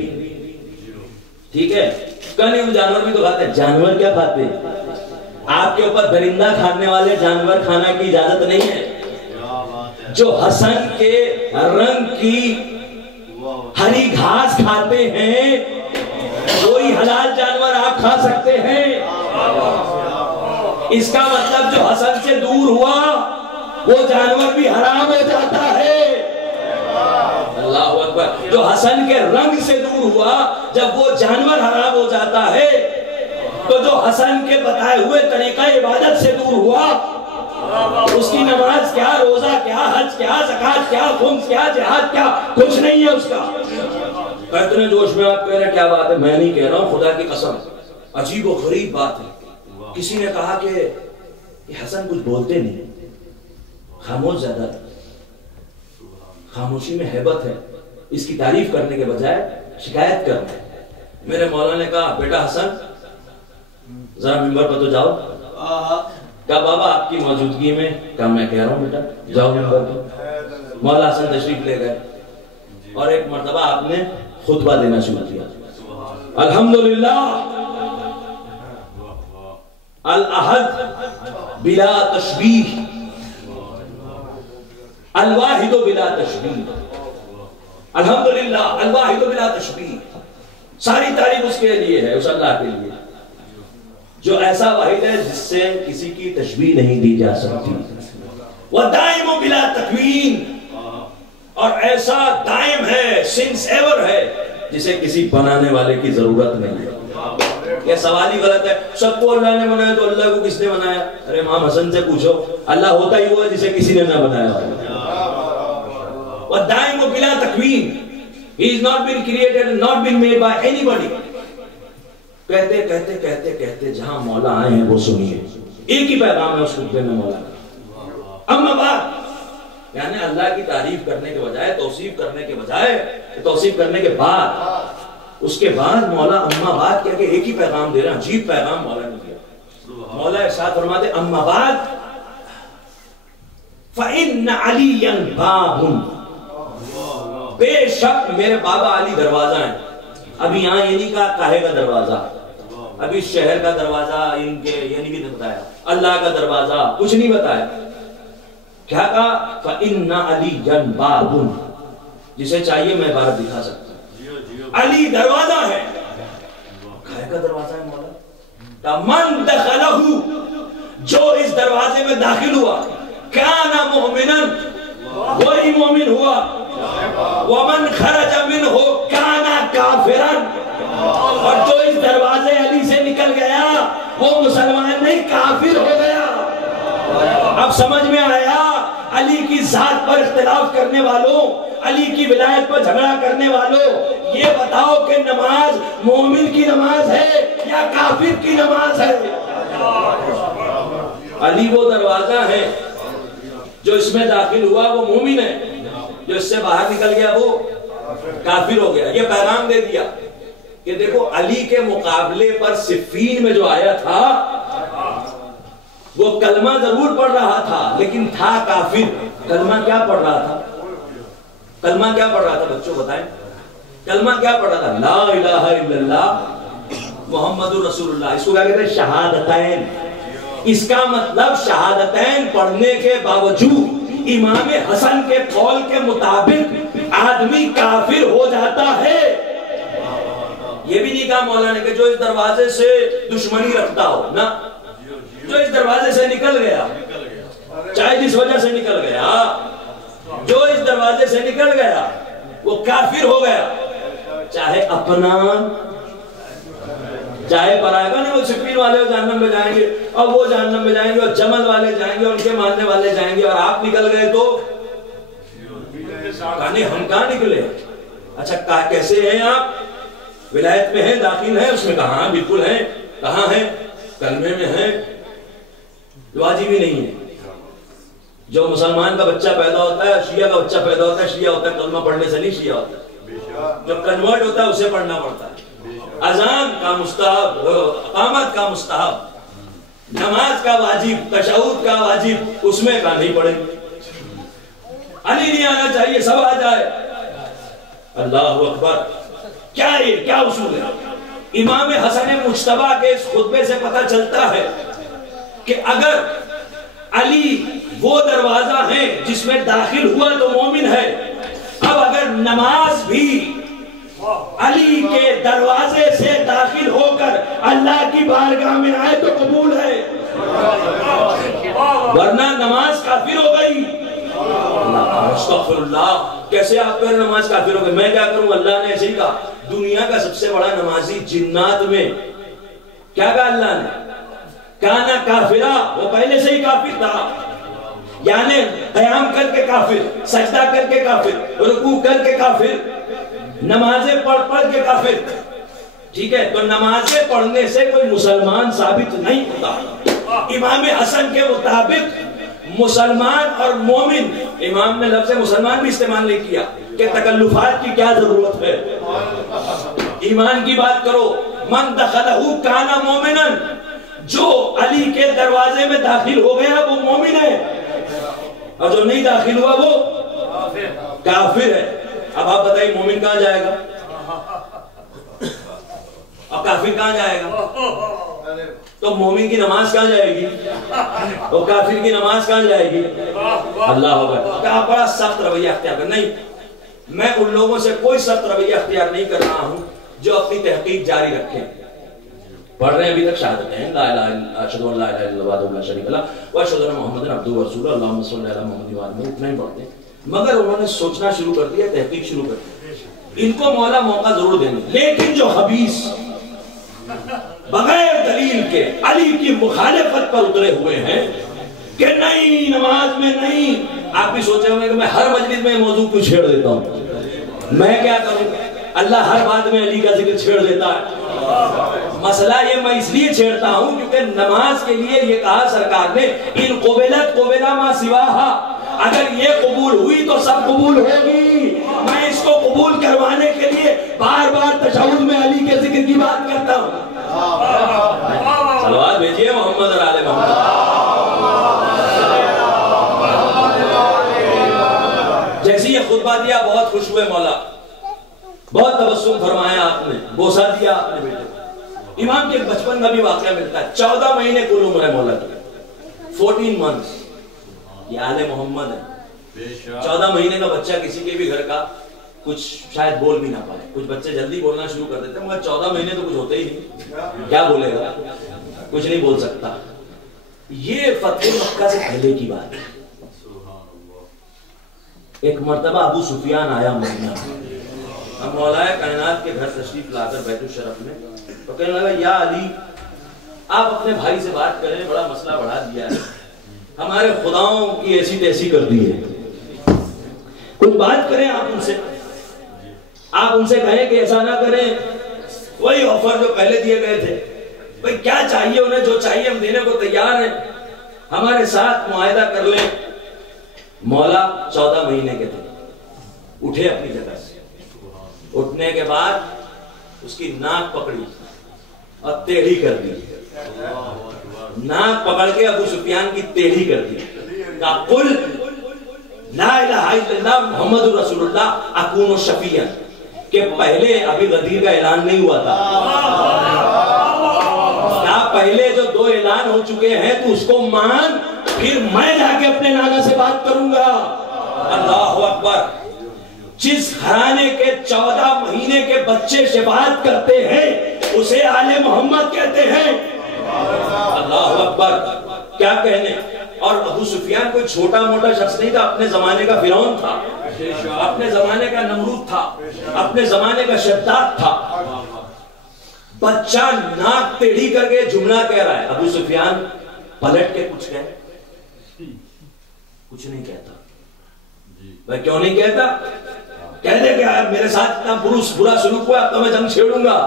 ٹھیک ہے۔ کہیں جانور بھی تو کھاتے ہیں، جانور کیا کھاتے ہیں؟ آپ کے اوپر درندہ کھانے والے جانور کھانا کی اجازت نہیں ہے۔ جو حسن کے رنگ کی ہری گھاس کھاتے ہیں وہی حلال جانور آپ کھا سکتے ہیں۔ اس کا مطلب جو حسن سے دور ہوا وہ جانور بھی حرام ہو جاتا ہے۔ اللہ اکبر۔ جو حسن کے رنگ سے دور ہوا جب وہ جانور حرام ہو جاتا ہے تو جو حسن کے بتائے ہوئے طریقہ عبادت سے دور ہوا اس کی نماز کیا، روزہ کیا، حج کیا، زکات کیا، خمس کیا، جہاد کیا، کچھ نہیں ہے اس کا۔ اتنے جوش میں آپ کہہ رہے ہیں کیا بات ہے؟ میں نہیں کہہ رہا ہوں، خدا کی قسم عجیب و غریب بات ہے۔ کسی نے کہا کہ حسن کچھ بولتے نہیں، خاموش زیادہ، خاموشی میں ہیبت ہے، اس کی تعریف کرنے کے بجائے شکایت کرنا ہے۔ میرے مولا نے کہا بیٹا حسن ذرا ممبر پر تو جاؤ۔ کہا بابا آپ کی موجودگی میں؟ کہا میں کہہ رہا ہوں بیٹا جاؤ ممبر پر۔ مولا حسن تشریف لے گئے اور ایک مرتبہ آپ نے خطبہ دینا شروع کیا۔ الحمدللہ الاحد بلا تشبیہ، الواحد بلا تشبیہ، الحمدللہ الواحد بلا تشبیہ، ساری تعریف اس کے لیے ہے، اس اللہ کے لیے جو ایسا واحد ہے جس سے کسی کی تشبیہ نہیں دی جا سکتی، وَدَائِمُ بِلَا تَكْوِينَ، اور ایسا دائم ہے، سنس ایور ہے جسے کسی بنانے والے کی ضرورت نہیں ہے۔ یہ سوال ہی غلط ہے، سب کو اللہ نے بنایا تو اللہ کو کس نے بنایا؟ ارے امام حسن سے پوچھو، اللہ ہوتا ہی ہوا جسے کسی نے نہ بنایا ہو۔ وَدَائِمُ بِلَا تَكْوِينَ، He is not been created and not been made by anybody۔ کہتے کہتے کہتے کہتے جہاں مولا آئے ہیں وہ سنیے، ایک ہی پیغام ہے اس خطبے میں مولا کا۔ اما بعد، یعنی اللہ کی تعریف کرنے کے بجائے توصیف کرنے کے بجائے توصیف کرنے کے بعد اس کے بعد مولا اما بعد کہہ کے ایک ہی پیغام دے رہا، عجیب پیغام مولا نے دیا۔ مولا ارشاد فرماتے اما بعد فَإِنَّ عَلِيًّا بَابٌ، بے شک میرے بابا علی دروازہ ہیں۔ ابھی یہاں یہ نہیں کہا کاہے کا دروازہ، ابھی شہر کا دروازہ، ان کے یہ نہیں بتایا، اللہ کا دروازہ کچھ نہیں بتایا۔ کیا کہا؟ فَإِنَّ عَلِيًّا بَابٌ، جسے چاہیے میں عبارت دکھا سکتا ہوں، علی دروازہ ہے۔ کاہے کا دروازہ ہے مولا؟ مَن دَخَلَهُ، جو اس دروازے میں داخل ہوا، كَانَ مُؤْمِنًا، وہی مومن ہوا، وَمَنْ خَرَجَ مِنْهُ كَانَ كَافِرًا، اور جو اس دروازے علی سے نکل گیا وہ مسلمان نہیں کافر ہو گیا۔ اب سمجھ میں آیا علی کی ذات پر اختلاف کرنے والوں، علی کی ولایت پر جھگڑا کرنے والوں، یہ بتاؤ کہ نماز مومن کی نماز ہے یا کافر کی نماز ہے؟ علی وہ دروازہ ہے، جو اس میں داخل ہوا وہ مومن ہے، جو اس سے باہر نکل گیا وہ کافر ہو گیا۔ یہ پیغام دے دیا کہ دیکھو علی کے مقابلے پر صفین میں جو آیا تھا وہ کلمہ ضرور پڑھ رہا تھا لیکن تھا کافر۔ کلمہ کیا پڑھ رہا تھا؟ کلمہ کیا پڑھ رہا تھا بچوں بتائیں؟ کلمہ کیا پڑھ رہا تھا؟ لا الہ الا اللہ محمد رسول اللہ، اس کو کیا کہتے ہیں؟ شہادتین۔ اس کا مطلب شہادتین پڑھنے کے باوجود امام حسن کے قول کے مطابق آدمی کافر ہو جاتا ہے۔ یہ بھی نہیں کہا مولا نے کہ جو اس دروازے سے دشمنی رکھتا ہو، نہ، جو اس دروازے سے نکل گیا، چاہے جس وجہ سے نکل گیا، جو اس دروازے سے نکل گیا وہ کافر ہو گیا، چاہے اپنا چاہے پرائے گا نہیں۔ وہ صفین والے جہنم میں جائیں گے اور وہ جہنم میں جائیں گے اور جمل والے جائیں گے اور ان کے ماننے والے جائیں گے، اور آپ نکل گئے تو کہانی ہم کہاں نکلے؟ اچھا کیسے ہیں آپ؟ ولایت میں ہیں، داخل ہیں اس میں؟ کہاں بالکل ہیں۔ کہاں ہیں؟ کلمے میں ہیں، جو واجب ہی نہیں ہے۔ جو مسلمان کا بچہ پیدا ہوتا ہے، شیعہ کا بچہ پیدا ہوتا ہے، شیعہ ہوتا ہے، کلمہ پڑھنے سے نہیں شیعہ ہوتا، جو کنورٹ ہوتا ہے اسے پڑھنا پڑتا ہے۔ اذان کا مستحب، اقامت کا مستحب، نماز کا واجب، تشہد کا واجب، اس میں کا نہیں پڑھیں۔ علی نہیں آنا چاہیے، سب آ جائے۔ اللہ اکبر! کیا اصول ہے؟ امام حسن مجتبی کے اس خطبے سے پتہ چلتا ہے کہ اگر علی وہ دروازہ ہے جس میں داخل ہوا تو مومن ہے، اب اگر نماز بھی علی کے دروازے سے داخل ہو کر اللہ کی بارگاہ میں آئے تو قبول ہے۔ ورنہ نماز کافر ہو گئی. استغفر اللہ، کیسے آپ کہہ رہے نماز کافر ہو گئی؟ میں کیا کروں؟ اللہ نے ایسے ہی کہا. دنیا کا سب سے بڑا نمازی جنات میں کیا کہا اللہ نے؟ کانا کافرہ، وہ پہلے سے ہی کافر تھا. یعنی قیام کر کے کافر، سجدہ کر کے کافر، رکوع کر کے کافر، نمازیں پڑھ کے کافر. ٹھیک ہے، تو نمازیں پڑھنے سے کوئی مسلمان ثابت نہیں ہوتا. امام حسن کے مطابق مسلمان اور مومن، امام نے لفظ مسلمان بھی استعمال نہیں کیا کہ تکلفات کی کیا ضرورت ہے. ایمان کی بات کرو. من دخلہ کان مومنا، جو علی کے دروازے میں داخل ہو گیا وہ مومن ہے، اور جو نہیں داخل ہوا وہ کافر ہے. اب آپ بتائیے مومن کہاں جائے گا اور کافر کہاں جائے گا؟ تو مومن کی نماز کہاں جائے گی اور کافر کی نماز کہاں جائے گی؟ اللہ ہوگا. کیا بڑا سخت رویہ اختیار کر. نہیں، میں ان لوگوں سے کوئی سخت رویہ اختیار نہیں کر رہا ہوں جو اپنی تحقیق جاری رکھیں. پڑھ رہے ہیں ابھی تک شہادتین، لا الہ الا اشہد ان لا الہ الا اللہ وحدہ لا شریک لہ واشہد ان محمدا عبدہ ورسولہ اللہم صلی علی محمد وآلہ محمد. اتنا ہی پڑھتے ہیں، مگر انہوں نے سوچنا شروع کر دیا، تحقیق شروع کر دی. ان کو مولا موقع ضرور دیں گے. لیکن جو خبیث بغیر دلیل کے علی کی مخالفت پر اترے ہوئے ہیں کہ نہیں نماز میں نہیں، آپ بھی سوچے ہوں گے کہ میں ہر مجلس میں موضوع کیوں چھیڑ دیتا ہوں. میں کیا کروں؟ اللہ ہر بات میں علی کا ذکر چھیڑ دیتا ہے. مسئلہ یہ میں اس لیے چھیڑتا ہوں کیونکہ نماز کے لیے یہ کہا سرکار نے ان قبلت قبلہ ما سواہا، اگر یہ قبول ہوئی تو سب قبول ہوگی. میں اس کو قبول کروانے کے لیے بار بار تشہد میں علی کے ذکر کی بات کرتا ہوں. صلوات بھیجئے محمد اور آل محمد. جیسی یہ خطبہ دیا بہت خوش ہوئے مولا، بہت تبسم فرمایا آپ نے، بوسہ دیا آپ نے بیٹے. امام کے بچپن کا بھی واقعہ ملتا ہے. 14 مہینے کل عمر ہے مولا کی، 14 months. یہ آل محمد ہے. 14 مہینے کا بچہ کسی کے بھی گھر کا کچھ شاید بول بھی نہ پائے. کچھ بچے جلدی بولنا شروع کر دیتے ہیں، مگر 14 مہینے تو کچھ ہوتے ہی نہیں. کیا بولے گا؟ کچھ نہیں بول سکتا. یہ فتح مکہ سے پہلے کی بات ہے. ایک مرتبہ ابو سفیان آیا مدینہ. ہم مولا کائنات کے گھر تشریف لا کر بیت الشرف میں تو کہنے لگا یا علی آپ اپنے بھائی سے بات کریں، بڑا مسئلہ بڑھا دیا ہے، ہمارے خداؤں کی ایسی تیسی کر دی ہے، کچھ بات کریں آپ ان سے. آپ ان سے کہیں کہ ایسا نہ کریں، وہی آفر جو پہلے دیے گئے تھے، بھئی کیا چاہیے انہیں، جو چاہیے ہم دینے کو تیار ہیں، ہمارے ساتھ معاہدہ کر لیں. مولا 14 مہینے کے تھے، اٹھے اپنی جگہ سے. اٹھنے کے بعد اس کی ناک پکڑی اور ٹیڑھی کر دی. ناک پکڑ کے ابو سفیان کی ٹیڑھی کر دی. کہا قل لا الہ الا اللہ محمد رسول اللہ اکون شفیعا، کہ پہلے ابھی غدیر کا اعلان نہیں ہوا تھا. کہا پہلے جو 2 اعلان ہو چکے ہیں تو اس کو مان، پھر میں جا کے اپنے نانا سے بات کروں گا. اللہ اکبر. جس گھرانے کے 14 مہینے کے بچے شفاعت کرتے ہیں اسے آل محمد کہتے ہیں. اللہ اکبر. کیا کہنے. اور ابو سفیان کوئی چھوٹا موٹا شخص نہیں تھا، اپنے زمانے کا فرعون تھا، اپنے زمانے کا نمرود تھا، اپنے زمانے کا شداد تھا. بچہ ناک ٹیڑھی کر کے جملہ کہہ رہا ہے. ابو سفیان پلٹ کے کچھ نہیں کہتا. میں کیوں نہیں کہتا؟ کہہ دے کہ میرے ساتھ اتنا برا سلوک ہوا، اب تو میں جنگ چھیڑوں گا.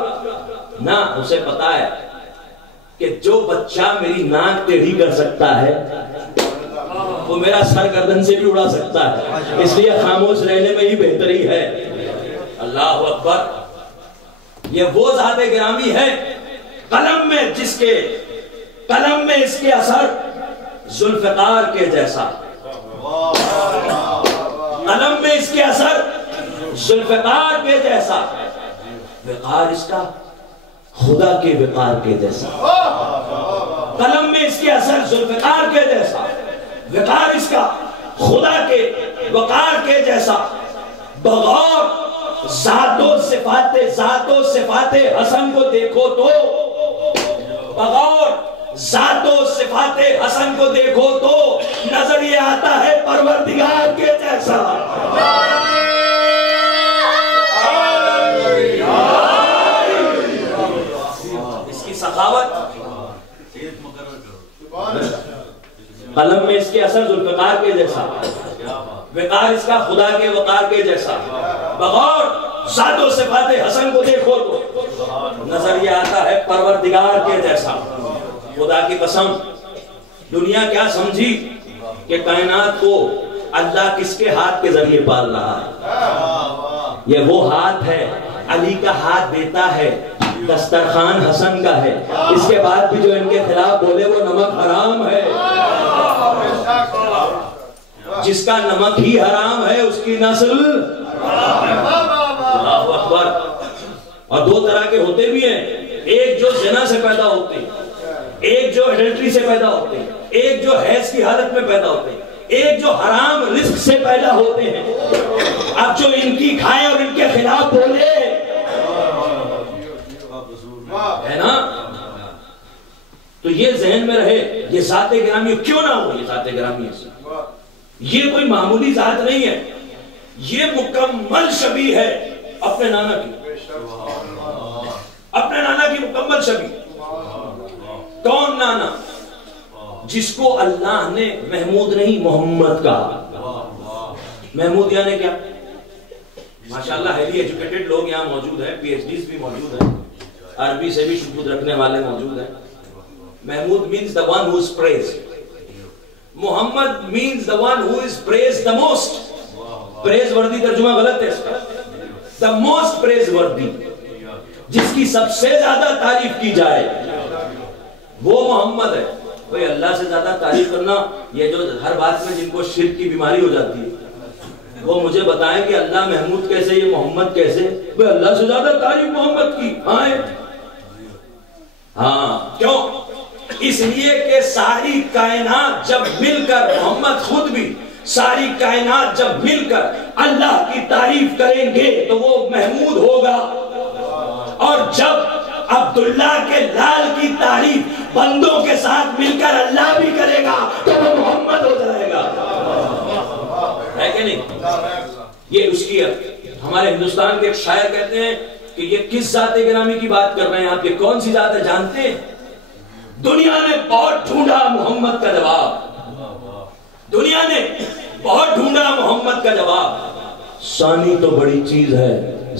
نہ، اسے پتا ہے کہ جو بچہ میری ناک ٹیڑھی کر سکتا ہے وہ میرا سر گردن سے بھی اڑا سکتا ہے، اس لیے خاموش رہنے میں ہی بہتری ہے. اللہ اکبر. یہ وہ ذات گرامی ہے قلم میں جس کے قلم میں اس کے اثر ذوالفقار کے جیسا. قلم میں اس کے اثر ذوالفقار کے جیسا، وقار اس کا خدا کے وقار کے جیسا. قلم میں اس کے اثر ذوالفقار کے جیسا، وقار اس کا خدا کے وقار کے جیسا. بغور ذات و صفات حسن کو دیکھو تو بغور ذات و صفات حسن کو دیکھو تو نظر یہ آتا ہے پروردگار کے جیسا. اس کی سخاوت قلم میں اس کے اثر ذوالفقار کے جیسا, وقار اس کا خدا کے وقار کے جیسا. بغور ذات و صفات حسن کو دیکھو تو نظر یہ آتا ہے پروردگار کے جیسا. خدا کی قسم, دنیا کیا سمجھی کہ کائنات کو اللہ کس کے ہاتھ کے ذریعے پال رہا ہے. یہ وہ ہاتھ ہے, علی کا ہاتھ دیتا ہے, دسترخوان حسن کا ہے. اس کے بعد بھی جو ان کے خلاف بولے وہ نمک حرام ہے. جس کا نمک ہی حرام ہے اس کی نسل اللہ اکبر. اور دو طرح کے ہوتے بھی ہیں, ایک جو زنا سے پیدا ہوتے ہیں, ایک جو ایڈلٹری سے پیدا ہوتے ہیں, ایک جو حیض کی حالت میں پیدا ہوتے ہیں, ایک جو حرام رزق سے پیدا ہوتے ہیں. اب جو ان کی کھائے اور ان کے خلاف بولے ہے نا, تو یہ ذہن میں رہے یہ ذات گرامی کیوں نہ ہو. یہ ذات گرامی ہے, یہ کوئی معمولی ذات نہیں ہے, یہ مکمل شبیہ ہے اپنے نانا کی, اپنے نانا کی مکمل شبیہ. کون نانا؟ جس کو اللہ نے محمود نہیں محمد کہا. محمود یعنی کیا؟ ماشاءاللہ ہیلی ایجوکیٹڈ لوگ یہاں موجود ہیں, پی ایچ ڈیز بھی موجود ہیں, عربی سے بھی شکوت رکھنے والے موجود ہیں. Mahmood means the one who is praised. Muhammad means the one who is praised the most. praise worthy ترجمہ غلط ہے اس کا. the most praise worthy, جس کی سب سے زیادہ تعریف کی جائے وہ محمد ہے. کوئی اللہ سے زیادہ تعریف کرنا, یہ جو ہر بات میں جن کو شرک کی بیماری ہو جاتی ہے وہ مجھے بتائیں کہ اللہ محمود کیسے, یہ محمد کیسے. وہ اللہ سے زیادہ تعریف محمد کی. ہاں کیوں؟ اس لیے کہ ساری کائنات جب مل کر, محمد خود بھی, ساری کائنات جب مل کر اللہ کی تعریف کریں گے تو وہ محمود ہوگا. اور جب عبداللہ کے لال کی تعریف بندوں کے ساتھ مل کر اللہ بھی کرے گا تو وہ محمد ہو جائے گا. ہے کہ نہیں؟ یہ اس کی ہمارے ہندوستان کے ایک شاعر کہتے ہیں کہ یہ کس ذات گرامی کی بات کر رہے ہیں آپ, یہ کون سی ذات ہے جانتے ہیں؟ دنیا نے بہت ڈھونڈا محمد کا جواب, دنیا نے بہت ڈھونڈا محمد کا جواب. ثانی تو بڑی چیز ہے,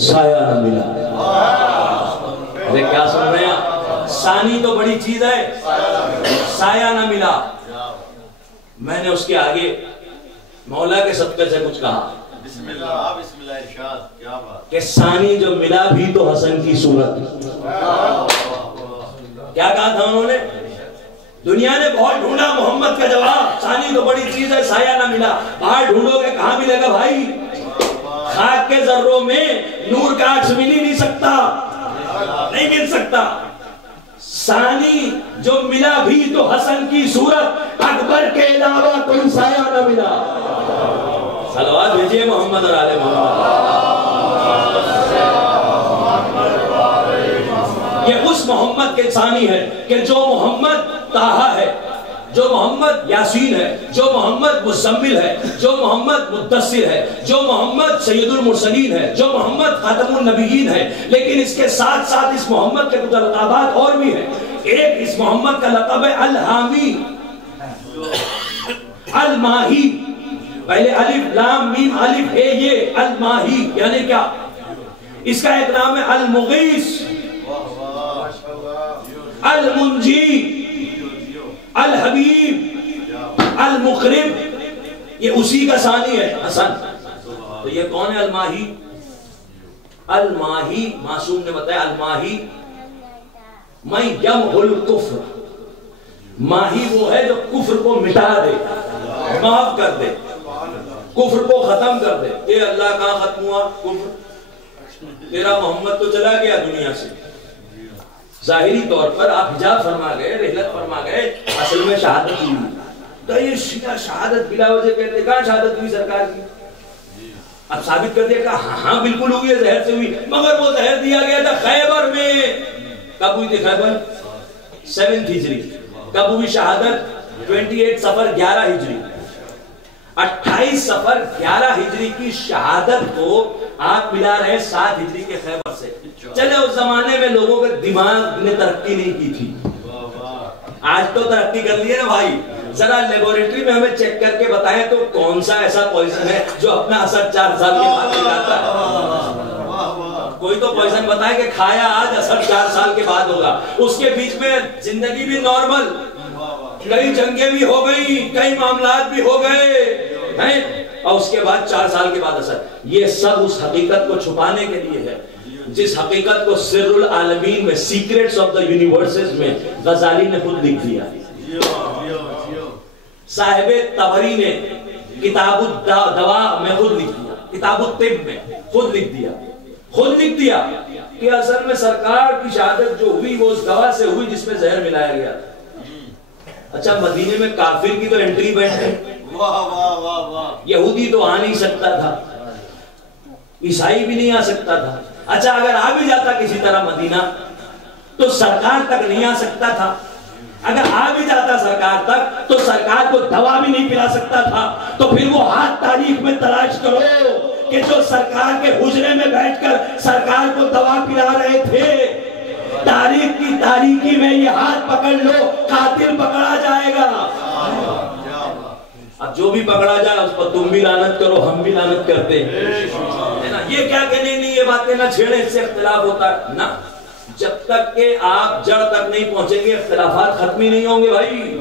سایہ نہ ملا. ارے کیا سن رہے ہیں؟ ثانی تو بڑی چیز ہے, سایہ نہ ملا. میں نے اس کے آگے مولا کے صدقے سے کچھ کہا, بسم اللہ بسم اللہ ارشاد. کیا بات کہ ثانی جو ملا بھی تو حسن کی صورت. کیا کہا تھا انہوں نے؟ دنیا نے بہت ڈھونڈا محمد کا جواب, ثانی تو بڑی چیز ہے, سایہ نہ ملا. باہر ڈھونڈو گے کہاں ملے گا بھائی؟ خاک کے ذروں میں نور کا عکس مل ہی نہیں سکتا, نہیں مل سکتا. ثانی جو ملا بھی تو حسن کی صورت, اکبر کے علاوہ کوئی سایہ نہ ملا. صلوات بھیجئے محمد اور آل محمد. یہ اس محمد کے ثانی ہے کہ جو محمد طٰہٰ ہے, جو محمد یاسین ہے, جو محمد مزمل ہے, جو محمد مدثر ہے, جو محمد سید المرسلین ہے, جو محمد خاتم النبیین ہے. لیکن اس کے ساتھ ساتھ اس محمد کے کچھ لقبات اور بھی ہیں. ایک اس محمد کا لقب ہے الحامی, الماہی. پہلے الف لام میم الف ہے, یہ الماہی یعنی کیا؟ اس کا ایک نام ہے المغیث, المنجی, الحبیب, المقرب. یہ اسی کا ثانی ہے حسن. تو یہ کون ہے الماہی؟ الماہی معصوم نے بتایا الماہی من یمحو الکفر. ماہی وہ ہے جو کفر کو مٹا دے, معاف کر دے, کفر کو ختم کر دے. اے اللہ کہاں ختم ہوا کفر؟ تیرا محمد تو چلا گیا دنیا سے. ظاہری طور پر آپ حجاب فرما گئے, رحلت فرما گئے, اصل میں شہادت ہوئی. تو یہ شیعہ شہادت بلا وجہ کہتے ہیں, کہاں شہادت ہوئی سرکار کی؟ اب ثابت کر دیا کہ ہاں بالکل ہوئی ہے, زہر سے ہوئی. مگر وہ زہر دیا گیا تھا خیبر میں. کب ہوئی تھی خیبر؟ 7th ہجری. کب ہوئی شہادت؟ 28 صفر 11 ہجری، 28 صفر 11 ہجری کی شہادت کو آپ ملا رہے 7 ہجری کے خیبر سے۔ چلے اس زمانے میں لوگوں کے دماغ نے ترقی نہیں کی تھی، آج تو ترقی کر لی ہے نا بھائی۔ ذرا لیبوریٹری میں ہمیں چیک کر کے بتائیں تو کون سا ایسا پوائزن ہے جو اپنا اثر 4 سال کے بعد دکھاتا ہے؟ کوئی تو پوائزن بتائے کہ کھایا آج اثر 4 سال کے بعد ہوگا۔ اس کے بیچ میں زندگی بھی نارمل، کئی جنگیں بھی ہو گئی، کئی معاملات بھی ہو گئے ہیں، اور اس کے بعد 4 سال کے بعد اثر۔ یہ سب اس حقیقت کو چھپانے کے لیے ہے جس حقیقت کو سر العالمین میں، سیکریٹس آف دا یونیورسز میں غزالی نے خود لکھ دیا، صاحب طبری نے کتاب الدوا میں خود لکھ دیا، کتاب الطب میں خود لکھ دیا کہ اصل میں سرکار کی شہادت جو ہوئی وہ اس دوا سے ہوئی جس میں زہر ملایا گیا تھا۔ اچھا مدینے میں کافر کی تو انٹری بینٹ ہے، یہودی تو آ نہیں سکتا تھا، عیسائی بھی نہیں آ سکتا تھا۔ اچھا اگر آ بھی جاتا کسی طرح مدینہ تو سرکار تک نہیں آ سکتا تھا، اگر آ بھی جاتا سرکار تک تو سرکار کو دوا بھی نہیں پلا سکتا تھا۔ تو پھر وہ ہاتھ تاریخ میں تلاش کرو کہ جو سرکار کے حجرے میں بیٹھ کر سرکار کو دوا پلا رہے تھے، تاریخ کی تاریکی میں یہ ہاتھ پکڑ لو، قاتل پکڑا جائے گا۔ اب جو بھی پکڑا جائے اس پر تم بھی لعنت کرو، ہم بھی لعنت کرتے ہیں نا۔ یہ کیا کہ نہیں یہ باتیں نہ چھیڑے، اس سے اختلاف ہوتا ہے نا۔ جب تک کہ آپ جڑ تک نہیں پہنچیں گے اختلافات ختم ہی نہیں ہوں گے بھائی۔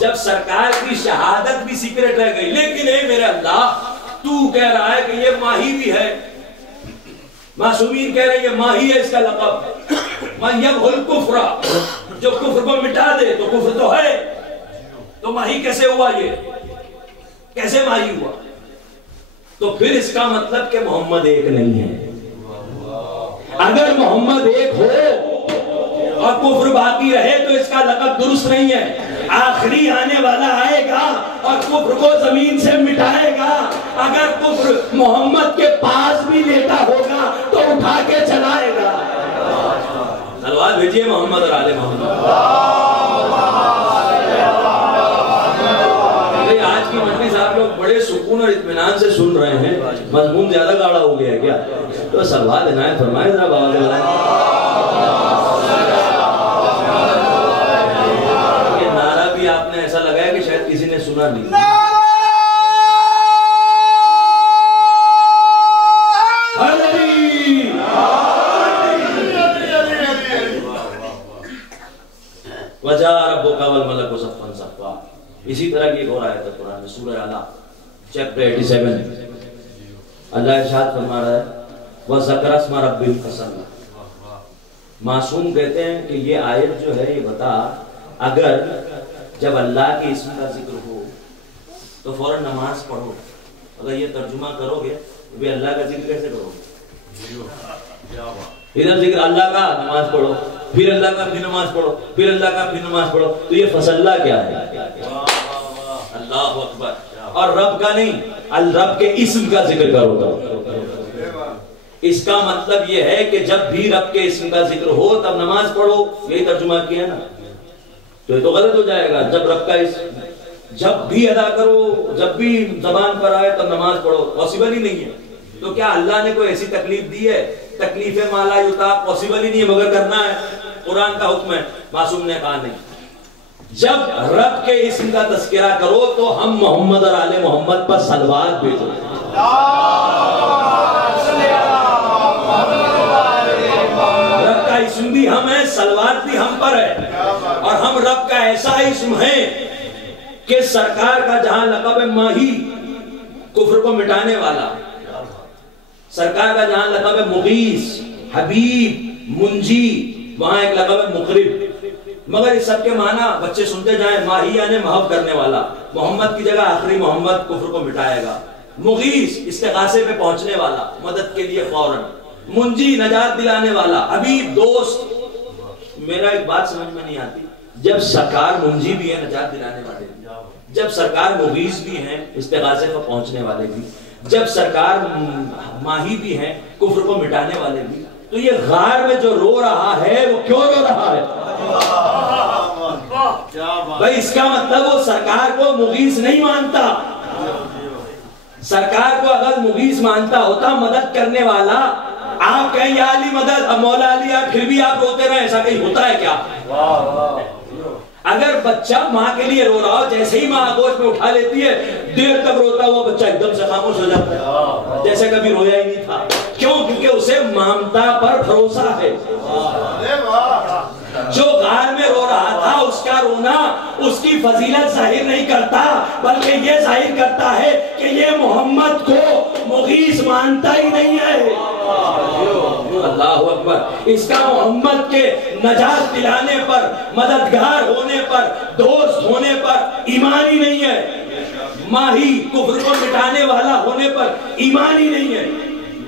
جب سرکار کی شہادت بھی سیکرٹ رہ گئی، لیکن اے میرے اللہ تو کہہ رہا ہے کہ یہ ماہی بھی ہے، معصومین کہہ رہے ہیں یہ ماہی ہے، اس کا لقب من یمحو الکفر، جو کفر کو مٹا دے تو کفر تو ہے، تو ماہی کیسے ہوا؟ یہ کیسے ماہی ہوا؟ تو پھر اس کا مطلب کہ محمد ایک نہیں ہے۔ اگر محمد ایک ہو اور کفر باقی رہے تو اس کا لقب درست نہیں ہے۔ آخری آنے والا آئے گا اور کفر کو زمین سے مٹائے گا۔ اگر کفر محمد کے پاس بھی لیتا ہوگا تو اٹھا کے چلائے گا۔ صلوات بھیجئے محمد اور آل محمد۔ آج کی مجلس آپ لوگ بڑے سکون اور اطمینان سے سن رہے ہیں، مضمون زیادہ گاڑا ہو گیا ہے کیا؟ تو صلوات عنایت فرمائے ذرا بآواز بلند۔ یہ نعرہ بھی آپ نے ایسا لگایا کہ شاید کسی نے سنا نہیں۔ وَجَاءَ رَبُّكَ وَالْمَلَكُ صَفًّا صَفًّا، اسی طرح کی ایک اور آیت ہے قرآن میں، سورہ اعلیٰ چیپٹر 87۔ اللہ ارشاد فرما رہا ہے وَذَكَرَ اسْمَ رَبِّهِ فَصَلَّى۔ معصوم کہتے ہیں کہ یہ آیت جو ہے یہ بتا، اگر جب اللہ کے اسم کا ذکر ہو تو فوراً نماز پڑھو۔ اگر یہ ترجمہ کرو گے تو بھی اللہ کا ذکر کیسے کرو گے؟ ادھر ذکر اللہ کا، نماز پڑھو، پھر اللہ کا، پھر نماز پڑھو، پھر اللہ کا، پھر نماز پڑھو، تو یہ فصلہ کیا ہے؟ اللہ اکبر۔ اور رب کا نہیں، الرب کے اسم کا ذکر کرو تو اس کا مطلب یہ ہے کہ جب بھی رب کے اسم کا ذکر ہو تب نماز پڑھو، یہی ترجمہ کیا ہے نا۔ تو یہ تو غلط ہو جائے گا، جب رب کا اسم جب بھی ادا کرو، جب بھی زبان پر آئے تب نماز پڑھو، پاسبل ہی نہیں ہے۔ تو کیا اللہ نے کوئی ایسی تکلیف دی ہے؟ تکلیف مالا یطاق پاسبل ہی نہیں ہے، مگر کرنا ہے، قرآن کا حکم ہے۔ معصوم نے کہا نہیں، جب رب کے اسم کا تذکرہ کرو تو ہم محمد اور آل محمد پر صلوات بھیجو۔ رب کا اسم بھی ہم ہے، صلوات بھی ہم پر ہے، اور ہم رب کا ایسا اسم ہے کہ سرکار کا جہاں لقب ہے ماہی، کفر کو مٹانے والا، سرکار کا جہاں لقب ہے مغیث، حبیب، منجی، وہاں ایک لقب ہے مقرب۔ مگر اس سب کے معنی بچے سنتے جائیں، ماہی یعنی محب کرنے والا، محمد کی جگہ آخری محمد کفر کو مٹائے گا، مغیث استغاثے پہ پہنچنے والا، مدد کے لیے فوراً، منجی نجات دلانے والا، حبیب دوست۔ میرا ایک بات سمجھ میں نہیں آتی، جب سرکار منجی بھی ہے، نجات دلانے والے بھی، جب سرکار مغیث بھی ہیں، استغاثے پہ پہنچنے والے بھی، جب سرکار ماہی بھی ہیں، کفر کو مٹانے والے بھی، تو یہ غار میں جو رو رہا ہے وہ کیوں رو رہا ہے؟ بھائی اس کا مطلب وہ سرکار کو مغیث نہیں مانتا. سرکار کو اگر مغیث مانتا ہوتا، مدد کرنے والا، آپ کہیں یا علی مدد، مولا علی، پھر بھی آپ روتے رہے، ایسا کہیں ہوتا ہے کیا؟ اگر بچہ ماں کے لیے رو رہا ہو، جیسے ہی ماں آغوش میں اٹھا لیتی ہے، دیر تک روتا ہوا بچہ ایک دم سے خاموش ہو جاتا ہے، جیسے کبھی رویا ہی نہیں تھا. کیوں؟ کیونکہ اسے ممتا پر بھروسہ ہے. جو غار میں رو رہا تھا، اس کا رونا اس کی فضیلت ظاہر نہیں کرتا، بلکہ یہ ظاہر کرتا ہے کہ یہ محمد کو مغیث مانتا ہی نہیں ہے. اللہ اکبر. اس کا محمد کے نجات دلانے پر، مددگار ہونے پر، دوست ہونے پر ایمان ہی نہیں ہے. ماہی کفر کو مٹانے والا ہونے پر ایمان ہی نہیں ہے.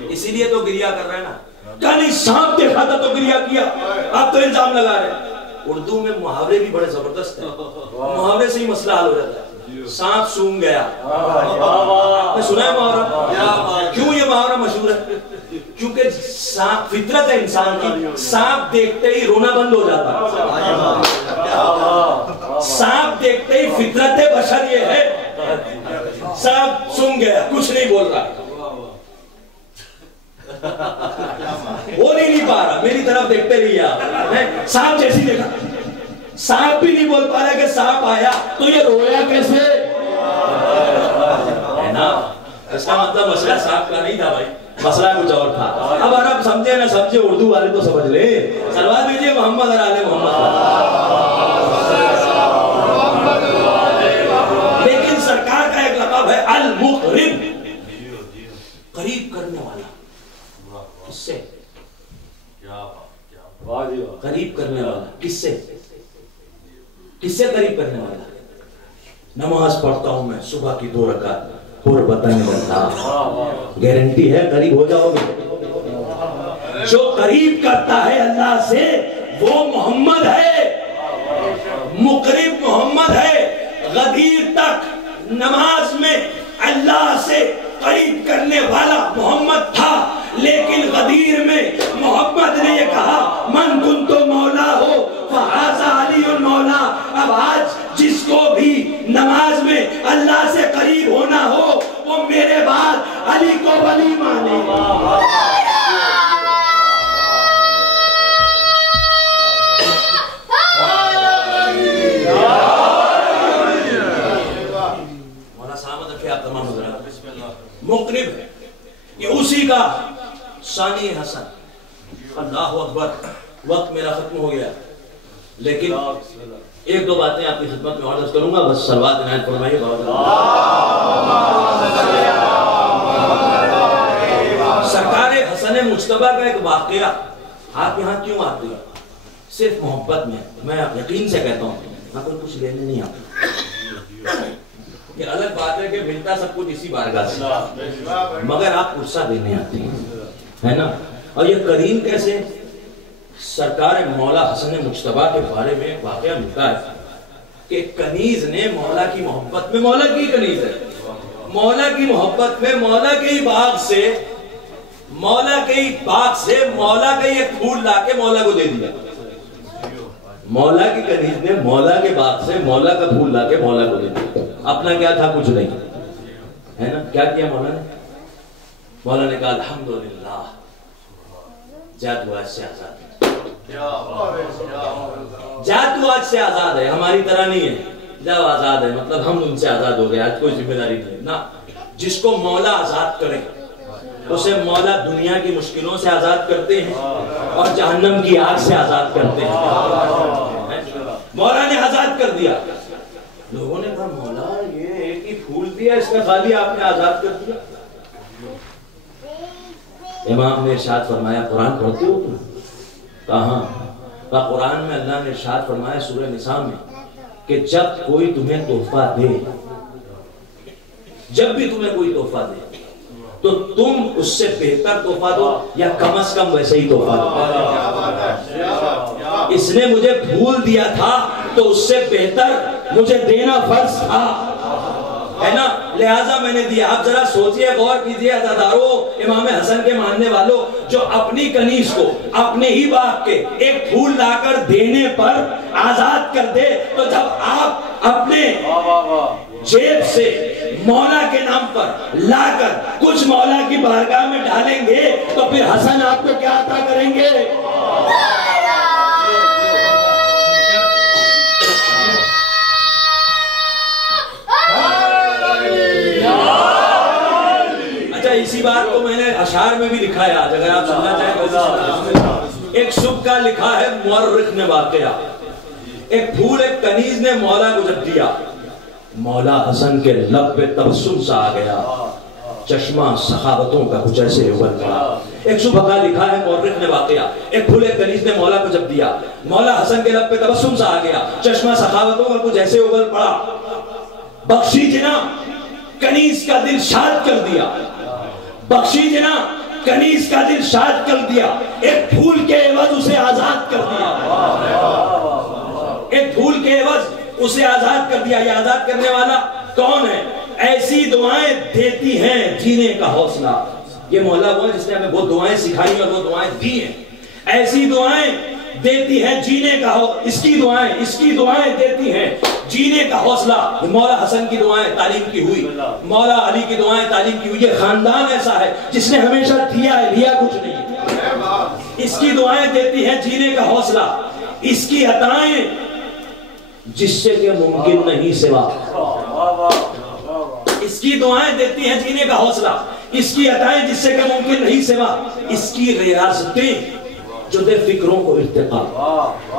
اسی لیے تو گریہ کر رہے ہیں نا. کل سانپ دیکھا تھا تو گریہ کیا، آپ تو الزام لگا رہے ہیں. اردو میں محاورے بھی بڑے زبردست ہیں، محاورے سے ہی مسئلہ حل ہو جاتا ہے. سانپ سونگ گیا، آپ نے سنا ہے محاورہ؟ کیوں یہ محاورہ مشہور ہے؟ کیونکہ فطرت ہے انسان کی، سانپ دیکھتے ہی رونا بند ہو جاتا ہے. سانپ دیکھتے ہی فطرت بشر یہ ہے، سانپ سونگ گیا، کچھ نہیں بول رہا، بول ہی نہیں پا رہا، میری طرف دیکھتے رہیے آپ. سانپ جیسی دیکھا، سانپ بھی نہیں بول پا رہا کہ سانپ آیا تو یہ رویا کیسے ہے نا. اس کا مطلب مسئلہ سانپ کا نہیں تھا بھائی، مسئلہ کچھ اور تھا. اب عرب سمجھے نہ سمجھے، اردو والے تو سمجھ لے. سلوات بھیجئے محمد اور آل محمد. لیکن سرکار کا ایک لقب ہے المقرب، قریب کرنے والا. کس سے؟ قریب کرنے والا. کس سے؟ کس سے قریب کرنے والا؟ نماز پڑھتا ہوں میں صبح کی 2 رکعت، پر بتانے لگتا، گارنٹی ہے قریب ہو جاؤ گے. جو قریب کرتا ہے اللہ سے وہ محمد ہے، مقرب محمد ہے. غدیر تک نماز میں اللہ سے قریب کرنے والا محمد تھا، لیکن غدیر میں محمد نے یہ کہا من کنتو مولا ہو فہذا علی مولا. اب آج جس کو بھی نماز میں اللہ سے قریب ہونا ہو وہ میرے بعد علی کو ولی مانے. مولا سلامت رکھے آپ تمام حضرات. مقرب ہے، یہ اسی کا ثانی حسن. اللہ اکبر. وقت میرا ختم ہو گیا، لیکن ایک دو باتیں آپ کی خدمت میں عرض کروں گا، بس صلوات عنایت فرمائیے. سرکار حسن مجتبیٰ کا ایک واقعہ آپ یہاں کیوں آتے ہیں؟ صرف محبت میں. میں یقین سے کہتا ہوں میں کوئی کچھ لینے نہیں آتا. یہ الگ بات ہے کہ ملتا سب کچھ اسی بارگاہ سے، مگر آپ قصہ دینے آتے ہیں، ہے نا. اور یہ کریم کیسے؟ سرکار مولا حسن مجتبیٰ کے بارے میں واقعہ ملتا ہے کہ کنیز نے مولا کی محبت میں، مولا کی کنیز ہے، مولا کی محبت میں مولا کے ہی باغ سے، مولا کے ہی باغ سے مولا کا ایک پھول لا کے مولا کو دے دیا. مولا کی کنیز نے مولا کے باغ سے مولا کا پھول لا کے مولا کو دے دیا. اپنا کیا تھا؟ کچھ نہیں، ہے نا. کیا کیا مولا نے؟ مولا نے کہا الحمدللہ جات وہ آج سے آزاد ہے. جات وہ آج سے آزاد ہے، ہماری طرح نہیں ہے جب آزاد ہے مطلب ہم ان سے آزاد ہو گئے، آج کوئی ذمہ داری نہیں نا. جس کو مولا آزاد کرے اسے مولا دنیا کی مشکلوں سے آزاد کرتے ہیں اور جہنم کی آگ سے آزاد کرتے ہیں. مولا نے آزاد کر دیا. لوگوں نے کہا مولا یہ ایک ہی پھول دیا، اس میں خالی آپ نے آزاد کر دیا. امام نے ارشاد فرمایا قرآن پڑھتے ہو تم؟ کہاں؟ قرآن میں اللہ نے ارشاد فرمایا سورہ نساء میں کہ جب کوئی تمہیں تحفہ دے، جب بھی تمہیں کوئی تحفہ دے تو تم اس سے بہتر تحفہ دو یا کم از کم ویسے ہی تحفہ دو. اس نے مجھے پھول دیا تھا تو اس سے بہتر مجھے دینا فرض تھا، ہے نا. لہٰذا میں نے دیا. آپ ذرا سوچئے، غور کیجئے عزادارو، امام حسن کے ماننے والوں، جو اپنی کنیز کو اپنے ہی باغ کے ایک پھول لا کر دینے پر آزاد کر دے، تو جب آپ اپنے جیب سے مولا کے نام پر لا کر کچھ مولا کی بارگاہ میں ڈالیں گے تو پھر حسن آپ کو کیا عطا کریں گے؟ اچھا، اسی بات کو میں نے اشعار میں بھی لکھا ہے. آج اگر آپ سننا چاہیں، ایک صبح کا لکھا ہے مورخ نے واقعہ. ایک پھول ایک کنیز نے مولا کو جب دیا، مولا حسن کے لب پہ تبسم سا آ گیا، چشمہ سخاوتوں کا کچھ ایسے ابل پڑا. ایک صبح کا لکھا ہے مورخ نے واقعہ، ایک پھول ایک کنیز نے مولا کو جب دیا، مولا حسن کے لب پہ تبسم سا آ گیا، چشمہ سخاوتوں کا کچھ ایسے ابل پڑا. بخشی جنا کنیز کا دل شاد کر دیا، بخشی جنا کنیز کا دل شاد کر دیا، ایک پھول کے عوض اسے آزاد کر دیا، ایک پھول کے عوض اسے آزاد کر دیا. یہ آزاد کرنے والا کون ہے؟ ایسی دعائیں دیتی ہیں جینے کا حوصلہ. یہ مولا وہ ہے جس نے ہمیں وہ دعائیں سکھائی اور وہ دعائیں دی ہیں. ایسی دعائیں دیتی ہیں جینے کا اس کی دعائیں دیتی ہیں جینے کا حوصلہ. مولا حسن کی دعائیں تعلیم کی ہوئی، مولا علی کی دعائیں تعلیم کی ہوئی. یہ خاندان ایسا ہے جس نے ہمیشہ دیا ہے، لیا کچھ نہیں. اس کی دعائیں دیتی ہیں جینے کا حوصلہ، اس کی عطائیں جس سے کہ ممکن نہیں سوا. اس کی دعائیں دیتی ہیں جینے کا حوصلہ، اس کی عطائیں جس سے کہ ممکن نہیں سوا. اس کی ریاستیں جو دے فکروں کو ارتقا.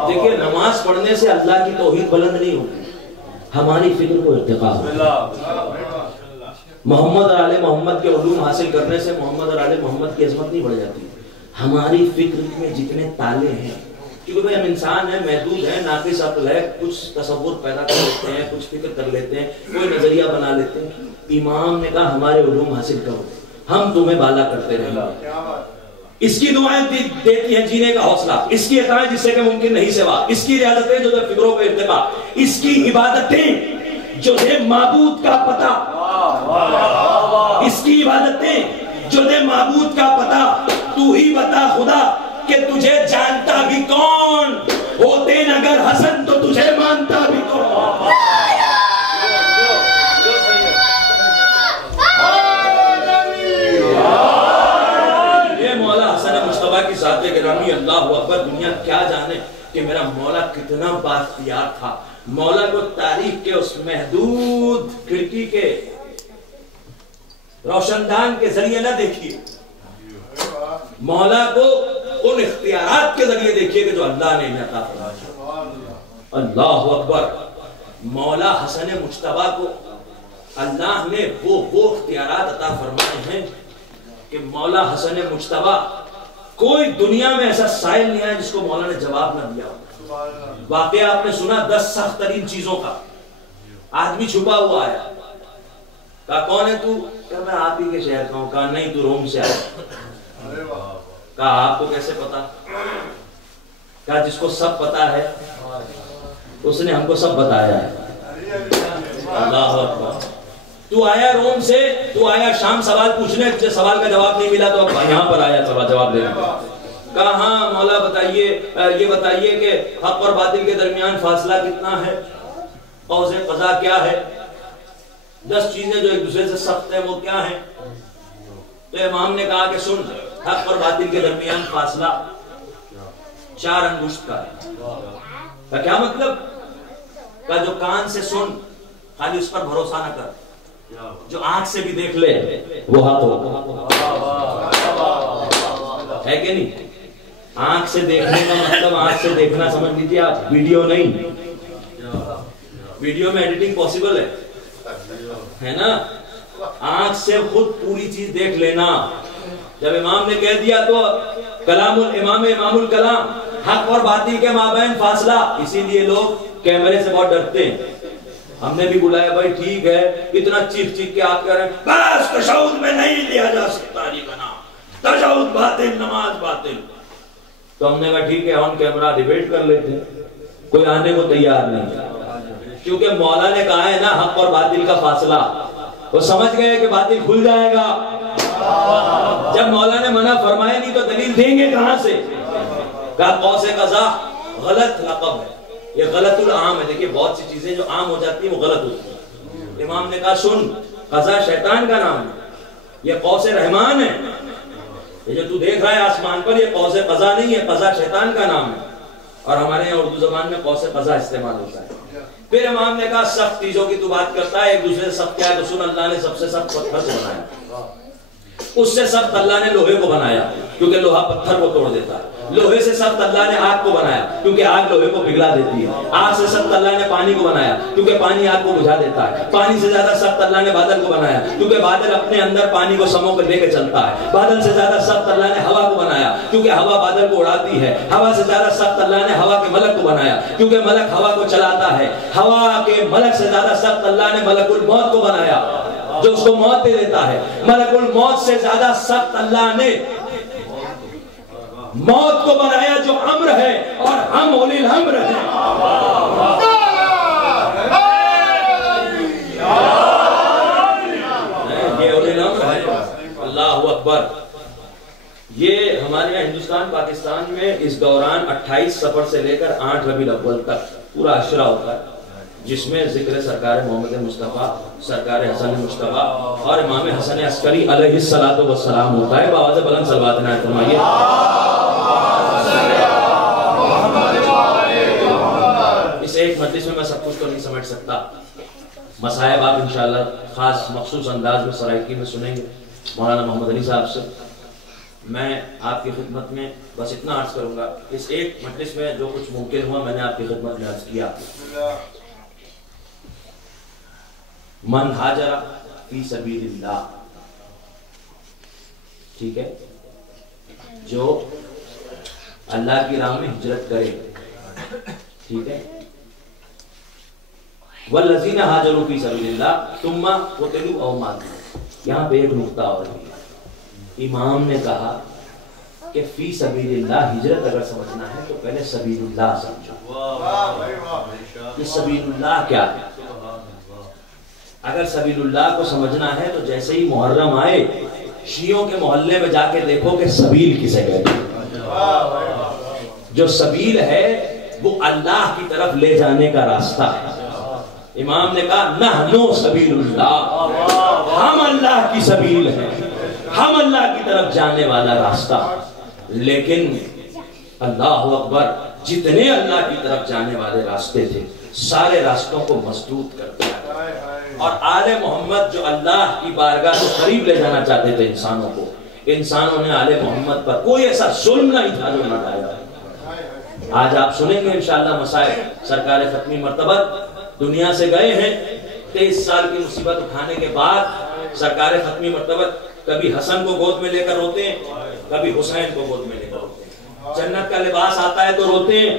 دیکھیں، نماز پڑھنے سے اللہ کی توحید بلند نہیں ہوگی، ہماری فکر کو ارتقا ہوگی. محمد اور آل محمد کے علوم حاصل کرنے سے محمد اور آل محمد کی عظمت نہیں بڑھ جاتی. ہماری فکر میں جتنے تالے ہیں، کیونکہ بھئی ہم انسان ہیں، محدود ہیں، ناقص عقل ہے، کچھ تصور پیدا کر لیتے ہیں، کچھ فکر کر لیتے ہیں، کوئی نظریہ بنا لیتے ہیں. امام نے کہا ہمارے علوم حاصل کرو، ہم تمہیں بالا کرتے رہیں گے. اس کی دعائیں دیتی ہیں جینے کا حوصلہ، اس کی عطائیں جس سے کہ ممکن نہیں سوا، اس کی ریاضتیں جو دے فکروں کا ارتقا، اس کی عبادتیں جو دے معبود کا پتہ، اس کی عبادتیں جو دے معبود کا پتہ. تو ہی بتا خدا کہ تجھے جانتا بھی کون، ہوتے اگر حسن تو تجھے مانتا بھی کون. یہ مولا حسن مصطفیٰ کی ذات گرامی، اللہ اکبر. دنیا کیا جانے کہ میرا مولا کتنا بااختیار تھا. مولا کو تاریخ کے اس محدود کھڑکی کے روشندان کے ذریعے نہ دیکھیے، مولا کو ان اختیارات کے ذریعے دیکھیے کہ جو اللہ نے انہیں عطا فرمایا. اللہ اکبر. مولا حسن مجتبیٰ کو اللہ نے وہ اختیارات عطا فرمائے ہیں کہ مولا حسن مجتبیٰ کوئی دنیا میں ایسا سائل نہیں ہے جس کو مولا نے جواب نہ دیا. واقعہ آپ نے سنا 10 سخت ترین چیزوں کا. آدمی چھپا ہوا آیا، کہا کون ہے تو؟ کہا میں آپ ہی کے شہر کا ہوں. کہا نہیں، تو روم سے آیا. کہا آپ کو کیسے پتا؟ کہا جس کو سب پتا ہے اس نے ہم کو سب بتایا ہے. اللہ اکبر. تو آیا روم سے، تو آیا شام سوال پوچھنے، تجھے سوال کا جواب نہیں ملا تو اب یہاں پر آیا جواب دینے. کہا ہاں مولا بتائیے، یہ بتائیے کہ حق اور باطل کے درمیان فاصلہ کتنا ہے، قوس قزح کیا ہے، 10 چیزیں جو ایک دوسرے سے سخت ہیں وہ کیا ہیں. تو امام نے کہا کہ سن، حق اور باطل کے درمیان فاصلہ 4 انگشت کا ہے. کہا کیا مطلب؟ کہا جو کان سے سن خالی اس پر بھروسہ نہ کر، جو آنکھ سے بھی دیکھ لے وہ حق ہو. ہے کہ نہیں؟ آنکھ سے دیکھنے کا مطلب آنکھ سے دیکھنا سمجھ لیجیے آپ، ویڈیو نہیں. ویڈیو میں ایڈیٹنگ پاسبل ہے نا. آنکھ سے خود پوری چیز دیکھ لینا. جب امام نے کہہ دیا تو کلام الامام امام الکلام، حق اور باطل کے مابین فاصلہ. اسی لیے لوگ کیمرے سے بہت ڈرتے ہیں. ہم نے بھی بلایا بھائی ٹھیک ہے، اتنا چیخ کے آپ کہہ رہے ہیں بس تشہد میں نہیں لیا جا سکتا علی کا نام، تشہد باطل، نماز باطل. تو ہم نے کہا ٹھیک ہے آن کیمرہ ڈیبیٹ کر لیتے ہیں. کوئی آنے کو تیار نہیں، کیونکہ مولا نے کہا ہے نا حق اور باطل کا فاصلہ. وہ سمجھ گئے کہ باطل کھل جائے گا. جب مولا نے منع فرمایا نہیں تو دلیل دیں گے کہاں سے؟ کہا قوس قزح غلط لقب ہے، یہ غلط العام ہے. دیکھیے بہت سی چیزیں جو عام ہو جاتی ہیں وہ غلط ہوتی ہیں. امام نے کہا سن، قزح شیطان کا نام ہے، یہ قوس رحمان ہے. یہ جو تو دیکھ رہا ہے آسمان پر، یہ قوس قزح نہیں ہے، قزح شیطان کا نام ہے. اور ہمارے یہاں اردو زبان میں قوس قزح استعمال ہوتا ہے. پھر امام نے کہا سخت چیزوں کی تو بات کرتا ہے، ایک دوسرے سے سخت کیا ہے تو سن، اللہ نے سب سے سخت پتھر کو بنایا، اس سے سخت اللہ نے لوہے کو بنایا کیونکہ لوہا پتھر کو توڑ دیتا ہے. لوہے سے سخت اللہ نے آگ کو بنایا کیونکہ آگ لوہے کو پگھلا دیتی ہے. آگ سے سخت اللہ نے پانی کو بنایا کیونکہ پانی آگ کو بجھا دیتا ہے. پانی سے زیادہ سخت اللہ نے بادل کو بنایا کیونکہ بادل اپنے اندر پانی کو سمو کر لے کے چلتا ہے. بادل سے زیادہ سخت اللہ نے ہوا کو بنایا کیونکہ ہوا بادل کو اڑاتی ہے. ہوا سے زیادہ سخت اللہ نے ہوا کے ملک کو بنایا کیونکہ ملک ہوا کو چلاتا ہے. ہوا کے ملک سے زیادہ سخت اللہ نے ملک الموت کو بنایا جو اس کو موت دے دیتا ہے. ملک الموت سے زیادہ سخت اللہ نے موت کو بنایا جو امر ہے، اور ہم اولی الامر ہیں. یہ اولی الامر ہے. اللہ اکبر. یہ ہمارے یہاں ہندوستان پاکستان میں اس دوران 28 صفر سے لے کر 8 ربیع الاول تک پورا عشرہ ہوتا ہے جس میں ذکر سرکار محمد مصطفیٰ، سرکار حسن مصطفیٰ اور امام حسن عسکری علیہ السلام ہوتا ہے. بآواز بلند صلوات نعت فرمائیے. اس ایک مجلس میں سب کچھ تو نہیں سمجھ سکتا. مصائب آپ انشاءاللہ خاص مخصوص انداز میں سرائکی میں سنیں گے مولانا محمد علی صاحب سے. میں آپ کی خدمت میں بس اتنا عرض کروں گا، اس ایک مجلس میں جو کچھ ممکن ہوا میں نے آپ کی خدمت میں عرض کیا. من ہاجر فی سبیل اللہ، ٹھیک ہے، جو اللہ کی راہ میں ہجرت کرے، ٹھیک ہے. والذین ہاجروا فی سبیل اللہ ثم قتلوا او ماتوا. یہاں پہ ایک نقطہ اور ہے. امام نے کہا کہ فی سبیل اللہ ہجرت اگر سمجھنا ہے تو پہلے سبیل اللہ سمجھو. یہ سبیل اللہ کیا ہے؟ اگر سبیل اللہ کو سمجھنا ہے تو جیسے ہی محرم آئے شیعوں کے محلے میں جا کے دیکھو کہ سبیل کسے کہتے ہیں. جو سبیل ہے وہ اللہ کی طرف لے جانے کا راستہ ہے. امام نے کہا نحنو سبیل اللہ، ہم اللہ کی سبیل ہیں، ہم اللہ کی طرف جانے والا راستہ. لیکن اللہ اکبر، جتنے اللہ کی طرف جانے والے راستے تھے سارے راستوں کو مسدود کر دیا. اور آل محمد جو اللہ کی بارگاہ سے قریب لے جانا چاہتے تھے انسانوں کو، انسانوں نے آل محمد پر کوئی ایسا ظلم نہیں تھا جو نہ ڈایا. آج آپ سنیں گے انشاءاللہ مسائل. سرکار ختمی مرتبہ دنیا سے گئے ہیں، 23 سال کی مصیبت اٹھانے کے بعد سرکار ختمی مرتبہ کبھی حسن کو گود میں لے کر روتے ہیں، کبھی حسین کو گود میں لے کر روتے ہیں. جنت کا لباس آتا ہے تو روتے ہیں،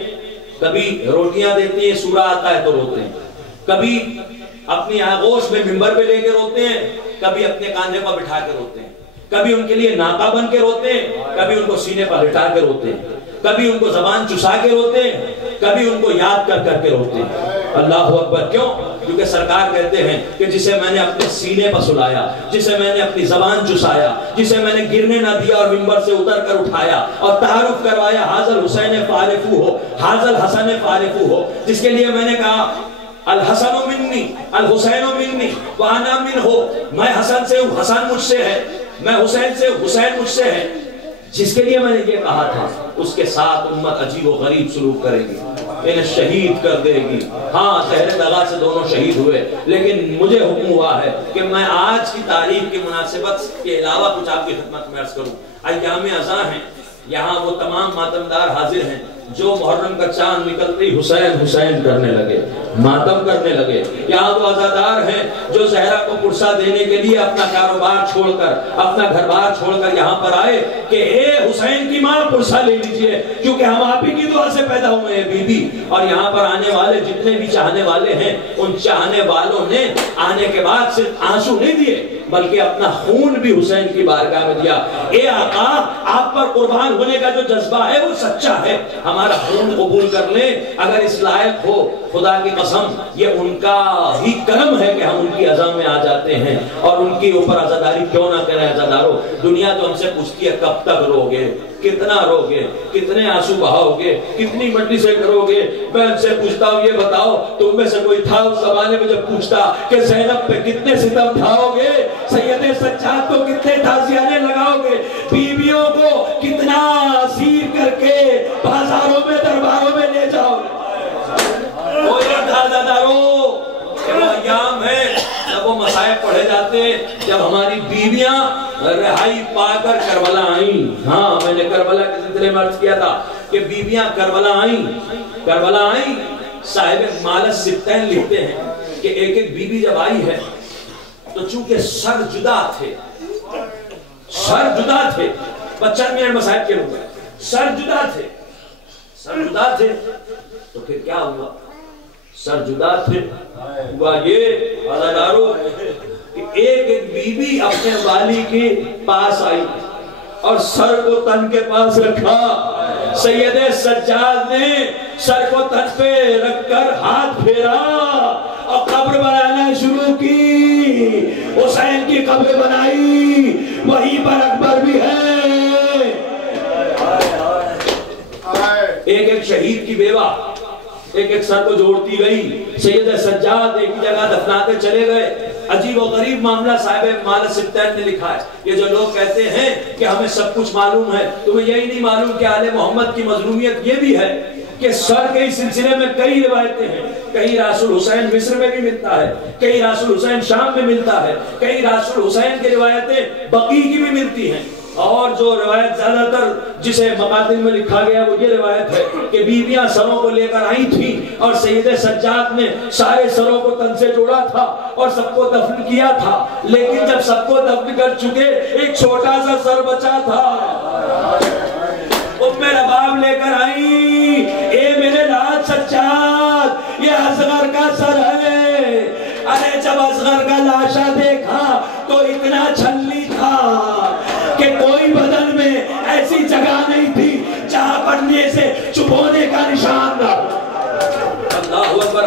کبھی روٹیاں دیتی ہیں سورہ آتا ہے تو روتے ہیں، کبھی اپنی آغوش میں منبر پہ لے کے روتے ہیں، کبھی اپنے کاندھے پر بٹھا کے روتے ہیں، کبھی ان کے لیے ناقہ بن کے روتے ہیں، کبھی ان کو سینے پر لٹا کے روتے ہیں، کبھی ان کو زبان چسا کے روتے ہیں، کبھی ان کو یاد کر کر کے روتے ہیں. اللہ اکبر. کیوں؟ کیونکہ سرکار کہتے ہیں کہ جسے میں نے اپنے سینے پر سلایا، جسے میں نے اپنی زبان چسایا، جسے میں نے گرنے نہ دیا اور منبر سے اتر کر اٹھایا اور تعارف کروایا، حاضر حسین فارفو ہو، حاضر حسن فارفو ہو، جس کے لیے میں نے کہا الحسن منی الحسین منی وانا منہ، میں حسن سے ہوں، حسن مجھ سے ہے، میں حسین سے ہوں، حسین مجھ سے ہے. جس کے لیے میں نے یہ کہا تھا اس کے ساتھ امت عجیب و غریب سلوک کرے گی، انہیں شہید کر دے گی. ہاں تہر دغا سے دونوں شہید ہوئے، لیکن مجھے حکم ہوا ہے کہ میں آج کی تاریخ کی مناسبت کے علاوہ کچھ آپ کی خدمت میں عرض کروں. ایام اذاں ہیں، یہاں وہ تمام ماتمدار حاضر ہیں جو محرم کا چاند نکلتے ہی حسین حسین کرنے لگے، ماتم کرنے لگے. یہاں وہ عزادار ہیں جو زہرا کو پرسہ دینے کے لیے اپنا کاروبار چھوڑ کر، اپنا گھر بار چھوڑ کر یہاں پر آئے کہ اے حسین کی ماں پرسہ لے لیجئے کیونکہ ہم آپ ہی کی دعا سے پیدا ہوئے ہیں بی بی. اور یہاں پر آنے والے جتنے بھی چاہنے والے ہیں ان چاہنے والوں نے آنے کے بعد صرف آنسو نہیں دیے بلکہ اپنا خون بھی حسین کی بارگاہ میں دیا. اے آقا، آپ پر قربان ہونے کا جو جذبہ ہے وہ سچا ہے. ہمارے ہمارا خون قبول کر لیں اگر اس لائق ہو. خدا کی قسم یہ ان کا ہی کرم ہے کہ ہم ان کی عزا میں آ جاتے ہیں اور ان کی اوپر عزاداری کیوں نہ کریں. عزادارو دنیا تو ہم سے پوچھتی ہے کب تک روگے, کتنا روگے, کتنے آنسو بہاؤ گے, کتنی مٹی سے کرو گے. میں ان سے پوچھتا ہوں یہ بتاؤ تم میں سے کوئی تھا اس زمانے میں جب پوچھتا کہ زینب پہ کتنے ستم اٹھاؤ گے, سید سجاد کو کتنے تعزیانے لگاؤ گے, بیویوں کو کتنا اسیر کر کے بازاروں میں درباروں میں لے جاؤ گے. وہ ایام ہے جب وہ مصائب پڑھے جاتے جب ہماری بیویاں رہائی پا کر کربلا آئیں. ہاں میں نے کربلا کے سلسلے میں عرض کیا تھا کہ بیویاں کربلا آئیں. صاحب مالس سبتین لکھتے ہیں کہ ایک ایک بیوی جب آئی ہے تو چونکہ سر جدا تھے, بچہ میں مصائب کے لوگ سر جدا تھے تو پھر کیا ہوا؟ سر جدا تھے ہوا یہ عزادارو کہ ایک ایک بیوی اپنے والی کے پاس آئی اور سر کو تن کے پاس رکھا. سید سجاد نے سر کو تن پہ رکھ کر ہاتھ پھیرا اور قبر بنانا شروع کی. حسین کی قبر بنائی, وہیں پر اکبر بھی ہے. ایک ایک شہید کی بیوہ ایک ایک سر کو جوڑتی گئی. سید سجاد ایک ہی جگہ دفناتے چلے گئے. عجیب و غریب معاملہ صاحب مالس سبتین نے لکھا ہے. یہ جو لوگ کہتے ہیں کہ ہمیں سب کچھ معلوم ہے, تمہیں یہی نہیں معلوم کہ آل محمد کی مظلومیت یہ بھی ہے کہ سر کے اس سلسلے میں کئی روایتیں ہیں. کہیں راس الحسین مصر میں بھی ملتا ہے, کہیں راس الحسین شام میں ملتا ہے, کہیں راس الحسین کی روایتیں بقیع کی بھی ملتی ہیں. اور جو روایت زیادہ تر جسے مقاتل میں لکھا گیا وہ یہ روایت ہے کہ بیویاں سروں کو لے کر آئی تھیں اور سید سجاد نے سارے سروں کو تن سے جوڑا تھا اور سب کو دفن کیا تھا. لیکن جب سب کو دفن کر چکے ایک چھوٹا سا سر بچا تھا. ام رباب لے کر آئی, اے میرے راج سجاد یہ اصغر کا سر ہے. ارے جب اصغر کا لاشا دیکھا تو اتنا چھلی تھا کہ کوئی بدن میں ایسی جگہ نہیں تھی جہاں پڑھنے سے چپ ہونے کا نشان نہ. اللہ اکبر.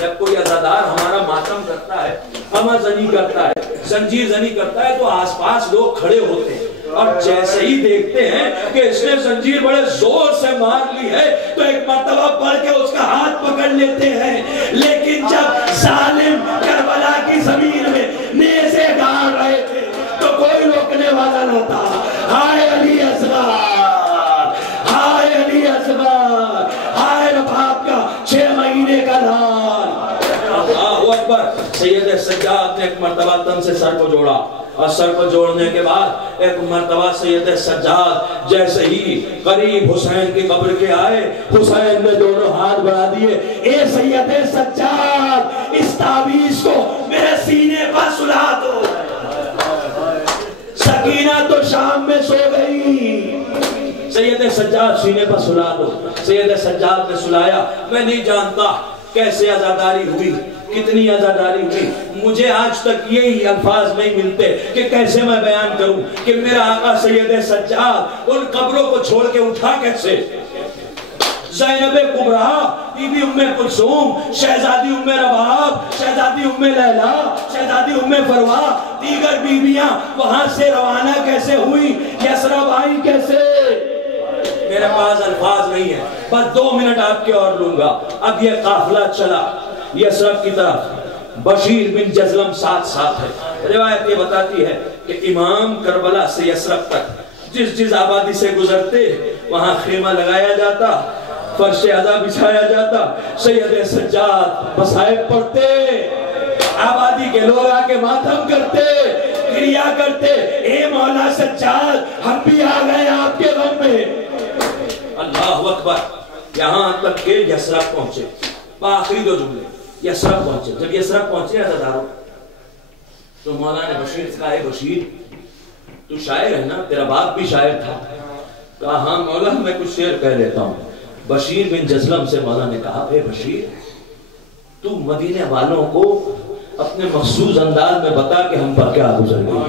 جب کوئی عزادار ہمارا ماتم کرتا ہے, ہمہ زنی کرتا ہے, زنجیر زنی کرتا ہے تو آس پاس لوگ کھڑے ہوتے ہیں اور جیسے ہی دیکھتے ہیں کہ اس نے زنجیر بڑے زور سے مار لی ہے تو ایک مرتبہ بڑھ کے اس کا ہاتھ پکڑ لیتے ہیں. لیکن جب ظالم کربلا کی زمین میں نیزے گاڑ رہے تھے تو کوئی روکنے والا نہ تھا. ہائے علی اصغر, ہائے علی اصغر, ہائے رباب کا 6 مہینے کا لال. اللہ اکبر. سید سجاد نے ایک مرتبہ تن سے سر کو جوڑا اور سر کو جوڑنے کے بعد ایک مرتبہ سید سجاد جیسے ہی قریب حسین کی قبر کے آئے, حسین نے دونوں ہاتھ بڑھا دیے. اے سید سجاد اس تعویذ کو میرے سینے پر سلا دو. سکینہ تو شام میں سو گئی, سید سجاد سینے پر سلا دو. سید سجاد نے سلایا. میں نہیں جانتا کیسے عزاداری ہوئی, کتنی عزاداری ہوئی, مجھے آج تک یہی الفاظ نہیں ملتے کہ کیسے میں بیان کروں کہ میرا آقا سید سجاد ان قبروں کو چھوڑ کے اٹھا کیسے. زینب کبریٰ, بی بی ام کلثوم, شہزادی ام رباب, شہزادی ام لیلا, شہزادی ام فروا, دیگر بیویاں وہاں سے روانہ کیسے ہوئی, یسرب آئی کیسے. میرے پاس الفاظ نہیں ہے, بس 2 منٹ آپ کے اور لوں گا. اب یہ قافلہ چلا یسرب کی طرف, بشیر بن جزلم ساتھ ہے. روایت یہ بتاتی ہے کہ امام کربلا سے یسرب تک جس آبادی سے گزرتے وہاں خیمہ لگایا جاتا, فرش عزا بچھایا جاتا, سید سجاد مصائب پڑھتے, آبادی کے لوگ آکے ماتم کرتے, کریا کرتے, اے مولا سجاد ہم بھی آ گئے آپ کے غم میں. اللہ اکبر. یہاں تک کہ یسرب پہنچے. آخری 2 جملے, یسرب پہنچے. جب یسرب پہنچے عزاداروں تو مولانا بشیر سے کہا, اے بشیر تو شاعر ہے نا, تیرا باپ بھی شاعر تھا. کہا ہاں مولا میں کچھ شعر کہہ لیتا ہوں. بشیر بن جزلم سے مولا نے کہا, اے بشیر تو مدینے والوں کو اپنے مخصوص انداز میں بتا کہ ہم پر کیا گزر گئی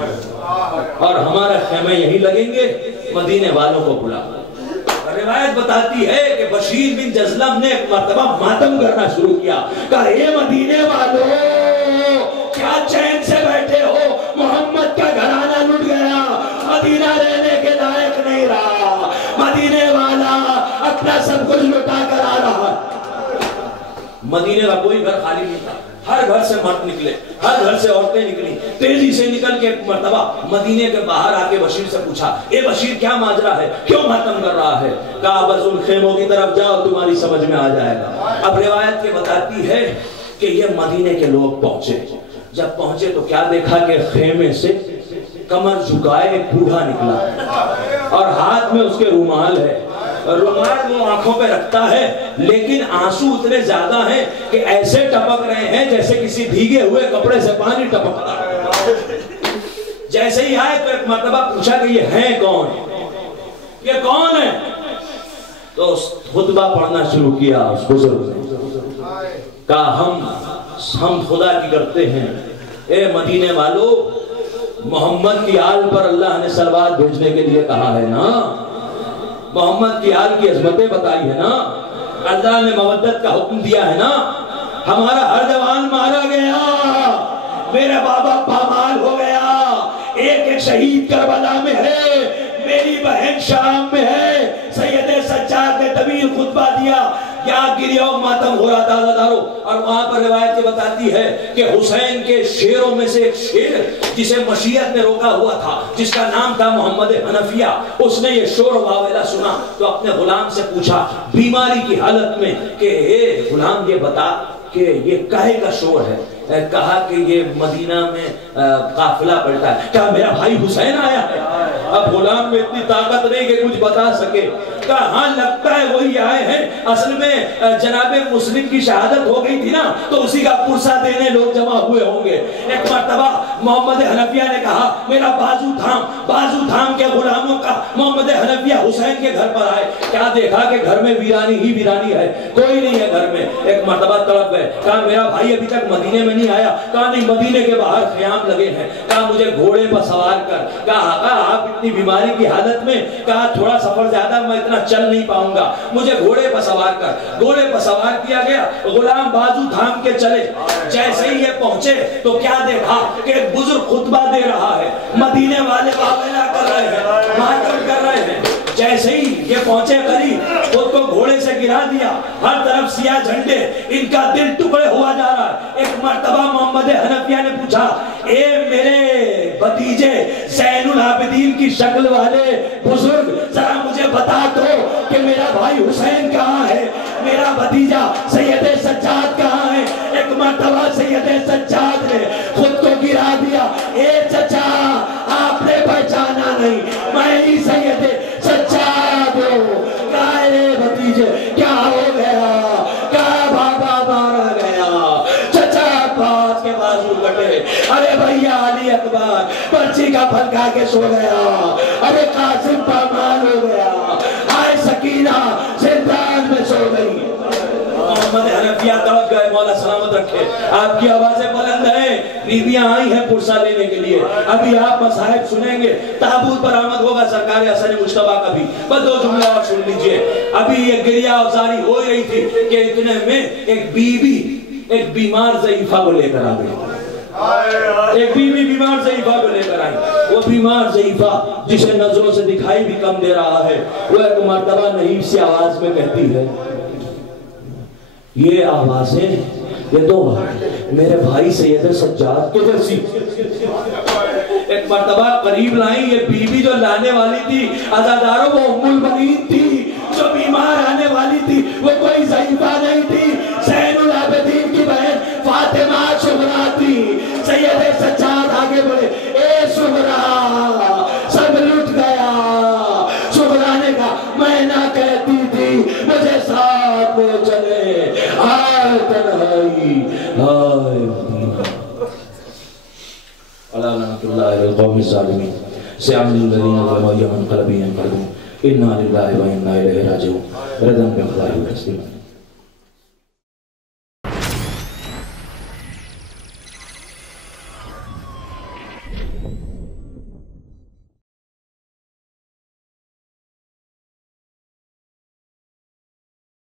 اور ہمارا خیمہ یہی لگیں گے, مدینے والوں کو بلا. روایت بتاتی ہے کہ بشیر بن جزلم نے ایک مرتبہ ماتم کرنا شروع کیا، کہا اے مدینے والو کیا چین سے بیٹھے ہو، محمد کا گھرانہ لٹ گیا، مدینہ رہنے کے لائق نہیں رہا، مدینے والا اپنا سب کچھ لٹا کر آ رہا۔ مدینے کا کوئی گھر خالی نہیں تھا، ہر گھر سے مرد نکلے، ہر گھر سے عورتیں نکلی، تیزی سے نکل کے ایک مرتبہ مدینے کے باہر آ کے بشیر سے پوچھا، اے بشیر کیا ماجرا ہے، کیوں ماتم کر رہا ہے؟ کہا بس ان خیموں کی طرف جاؤ تمہاری سمجھ میں آ جائے گا۔ اب روایت کے بتاتی ہے کہ یہ مدینے کے لوگ پہنچے، جب پہنچے تو کیا دیکھا کہ خیمے سے کمر جھکائے ایک بوڑھا نکلا اور ہاتھ میں اس کے رومال ہے، رومال وہ آنکھوں پہ رکھتا ہے لیکن آنسو اتنے زیادہ ہیں کہ ایسے ٹپک رہے ہیں جیسے کسی بھیگے ہوئے کپڑے سے پانی ٹپکتا ہے۔ جیسے ہی آئے تو ایک مرتبہ پوچھا کہ یہ ہیں کون، یہ کون ہے؟ تو خطبہ پڑھنا شروع کیا اس بزرگ نے، کہا ہم خدا کی کرتے ہیں، اے مدینے والو محمد کی آل پر اللہ نے صلوات بھیجنے کے لیے کہا ہے نا، محمد کی آل کی عظمتیں بتائی ہے نا، اللہ نے مودت کا حکم دیا ہے نا، ہمارا ہر جوان مارا گیا، میرا بابا پامال ہو گیا، ایک شہید کربلا میں ہے، میری بہن شام میں ہے، سید سجاد نے طویل خطبہ دیا، یہاں گریہ و ماتم ہو رہا تھا عزادارو، اور وہاں پر روایت یہ بتاتی ہے کہ حسین کے شیروں میں سے ایک شیر جسے مشیت نے روکا ہوا تھا، جس کا نام تھا محمد حنفیہ، اس نے یہ شور واویلا سنا تو اپنے غلام سے پوچھا بیماری کی حالت میں کہ اے غلام یہ بتا کہ یہ کاہے کا شور ہے؟ کہا کہ یہ مدینہ میں قافلہ پلٹا ہے۔ کہا میرا بھائی حسین آیا ہے؟ اب غلام میں اتنی طاقت نہیں کہ کچھ بتا سکے، کہا ہاں لگتا ہے وہی آئے ہیں، اصل میں جناب مسلم کی شہادت ہو گئی تھی نا تو اسی کا پرسہ دینے لوگ جمع ہوئے ہوں گے۔ ایک مرتبہ محمد حنفیہ نے کہا میرا بازو تھام کے غلاموں کا محمد حنفیہ حسین کے گھر پر آئے، کیا دیکھا کہ گھر میں ویرانی ہی ویرانی ہے، کوئی نہیں ہے گھر میں۔ ایک مرتبہ تڑپ گئے، کہا میرا بھائی ابھی تک مدینے میں نہیں آیا؟ کہا نہیں، مدینے کے باہر خیام لگے ہیں۔ کہا مجھے گھوڑے پر سوار کر۔ کہا آپ اتنی بیماری کی حالت میں؟ کہا تھوڑا سفر زیادہ، میں اتنا چل نہیں پاؤں گا، مجھے گھوڑے پر سوار کر۔ گھوڑے پر سوار کیا گیا، غلام بازو تھام کے چلے، جیسے ہی یہ پہنچے تو کیا دیکھا کہ ایک بزرگ خطبہ دے رہا ہے، مدینے والے واویلا کر رہے ہیں، ماتم کر رہے ہیں۔ جیسے ہی یہ پہنچے قریب، خود کو گھوڑے سے گرا دیا، ہر طرف سیاہ جھنڈے، ان کا دل ٹکڑے ہوا جا رہا ہے۔ ایک مرتبہ محمد حنفیہ نے پوچھا اے میرے بھتیجے زین العابدین کی شکل والے بزرگ، ذرا مجھے بتا دو کہ میرا بھائی حسین کہاں ہے، میرا بھتیجا سید سجاد کہاں ہے؟ ایک مرتبہ سید سجاد نے خود کو گرا دیا، اے چچا آپ نے پہچانا نہیں، میں ہی سید سجاد ہوں۔ کہا اے بھتیجے کیا ہو گیا؟ کہا بابا مارا گیا، چچا باز کے بازو کٹے، ارے بھیا علی اکبر پرچی کا پھل کھا کے سو گیا، ارے قاسم پامال ہو گیا، آئے سکینہ زندان میں سو گئی۔ محمد حنفیہ تڑپ گئے، مولا سلامت رکھے، آپ کی آوازیں بلند ہیں، بیویاں آئی ہیں پرسہ لینے کے لیے، ابھی آپ مصاحب سنیں گے، تابوت پر آمد ہوگا سرکار حسن مجتبیٰ کا بھی، بس دو جملہ اور سن لیجئے۔ ابھی یہ گریہ افزاری ہو رہی تھی کہ اتنے میں ایک بیوی ایک بیمار ضعیفہ کو لے کر آ گئی، ایک بیوی بیمار ضعیفہ کو لے کر آئی۔ وہ بیمار ضعیفہ جسے نظروں سے دکھائی بھی کم دے رہا ہے، وہ ایک مرتبہ نحیف سی آواز میں کہتی ہے یہ آوازیں یہ تو میرے بھائی سید سجاد کے جیسی۔ ایک مرتبہ قریب لائیں، یہ بیوی جو لانے والی تھی عزاداروں وہ ام المؤمنین تھی، جو بیمار آنے والی تھی وہ کوئی ضعیفہ نہیں تھی، زین العابدین کی بہن فاطمہ سغرا تھی۔ سید سجاد آگے بڑھے، اے سغرا سب لٹ گیا۔ سغرا نے کہا میں نہ کہتی تھی مجھے ساتھ میں چلے، آئے تنہائی آئے مدینہ۔ علی نعمت اللہ القوم الظالمین سیعمل الذین ظلموا یمن قلبی انقلبوا انا للہ و انا الیہ راجعون رضا بقضاء و تسلیما۔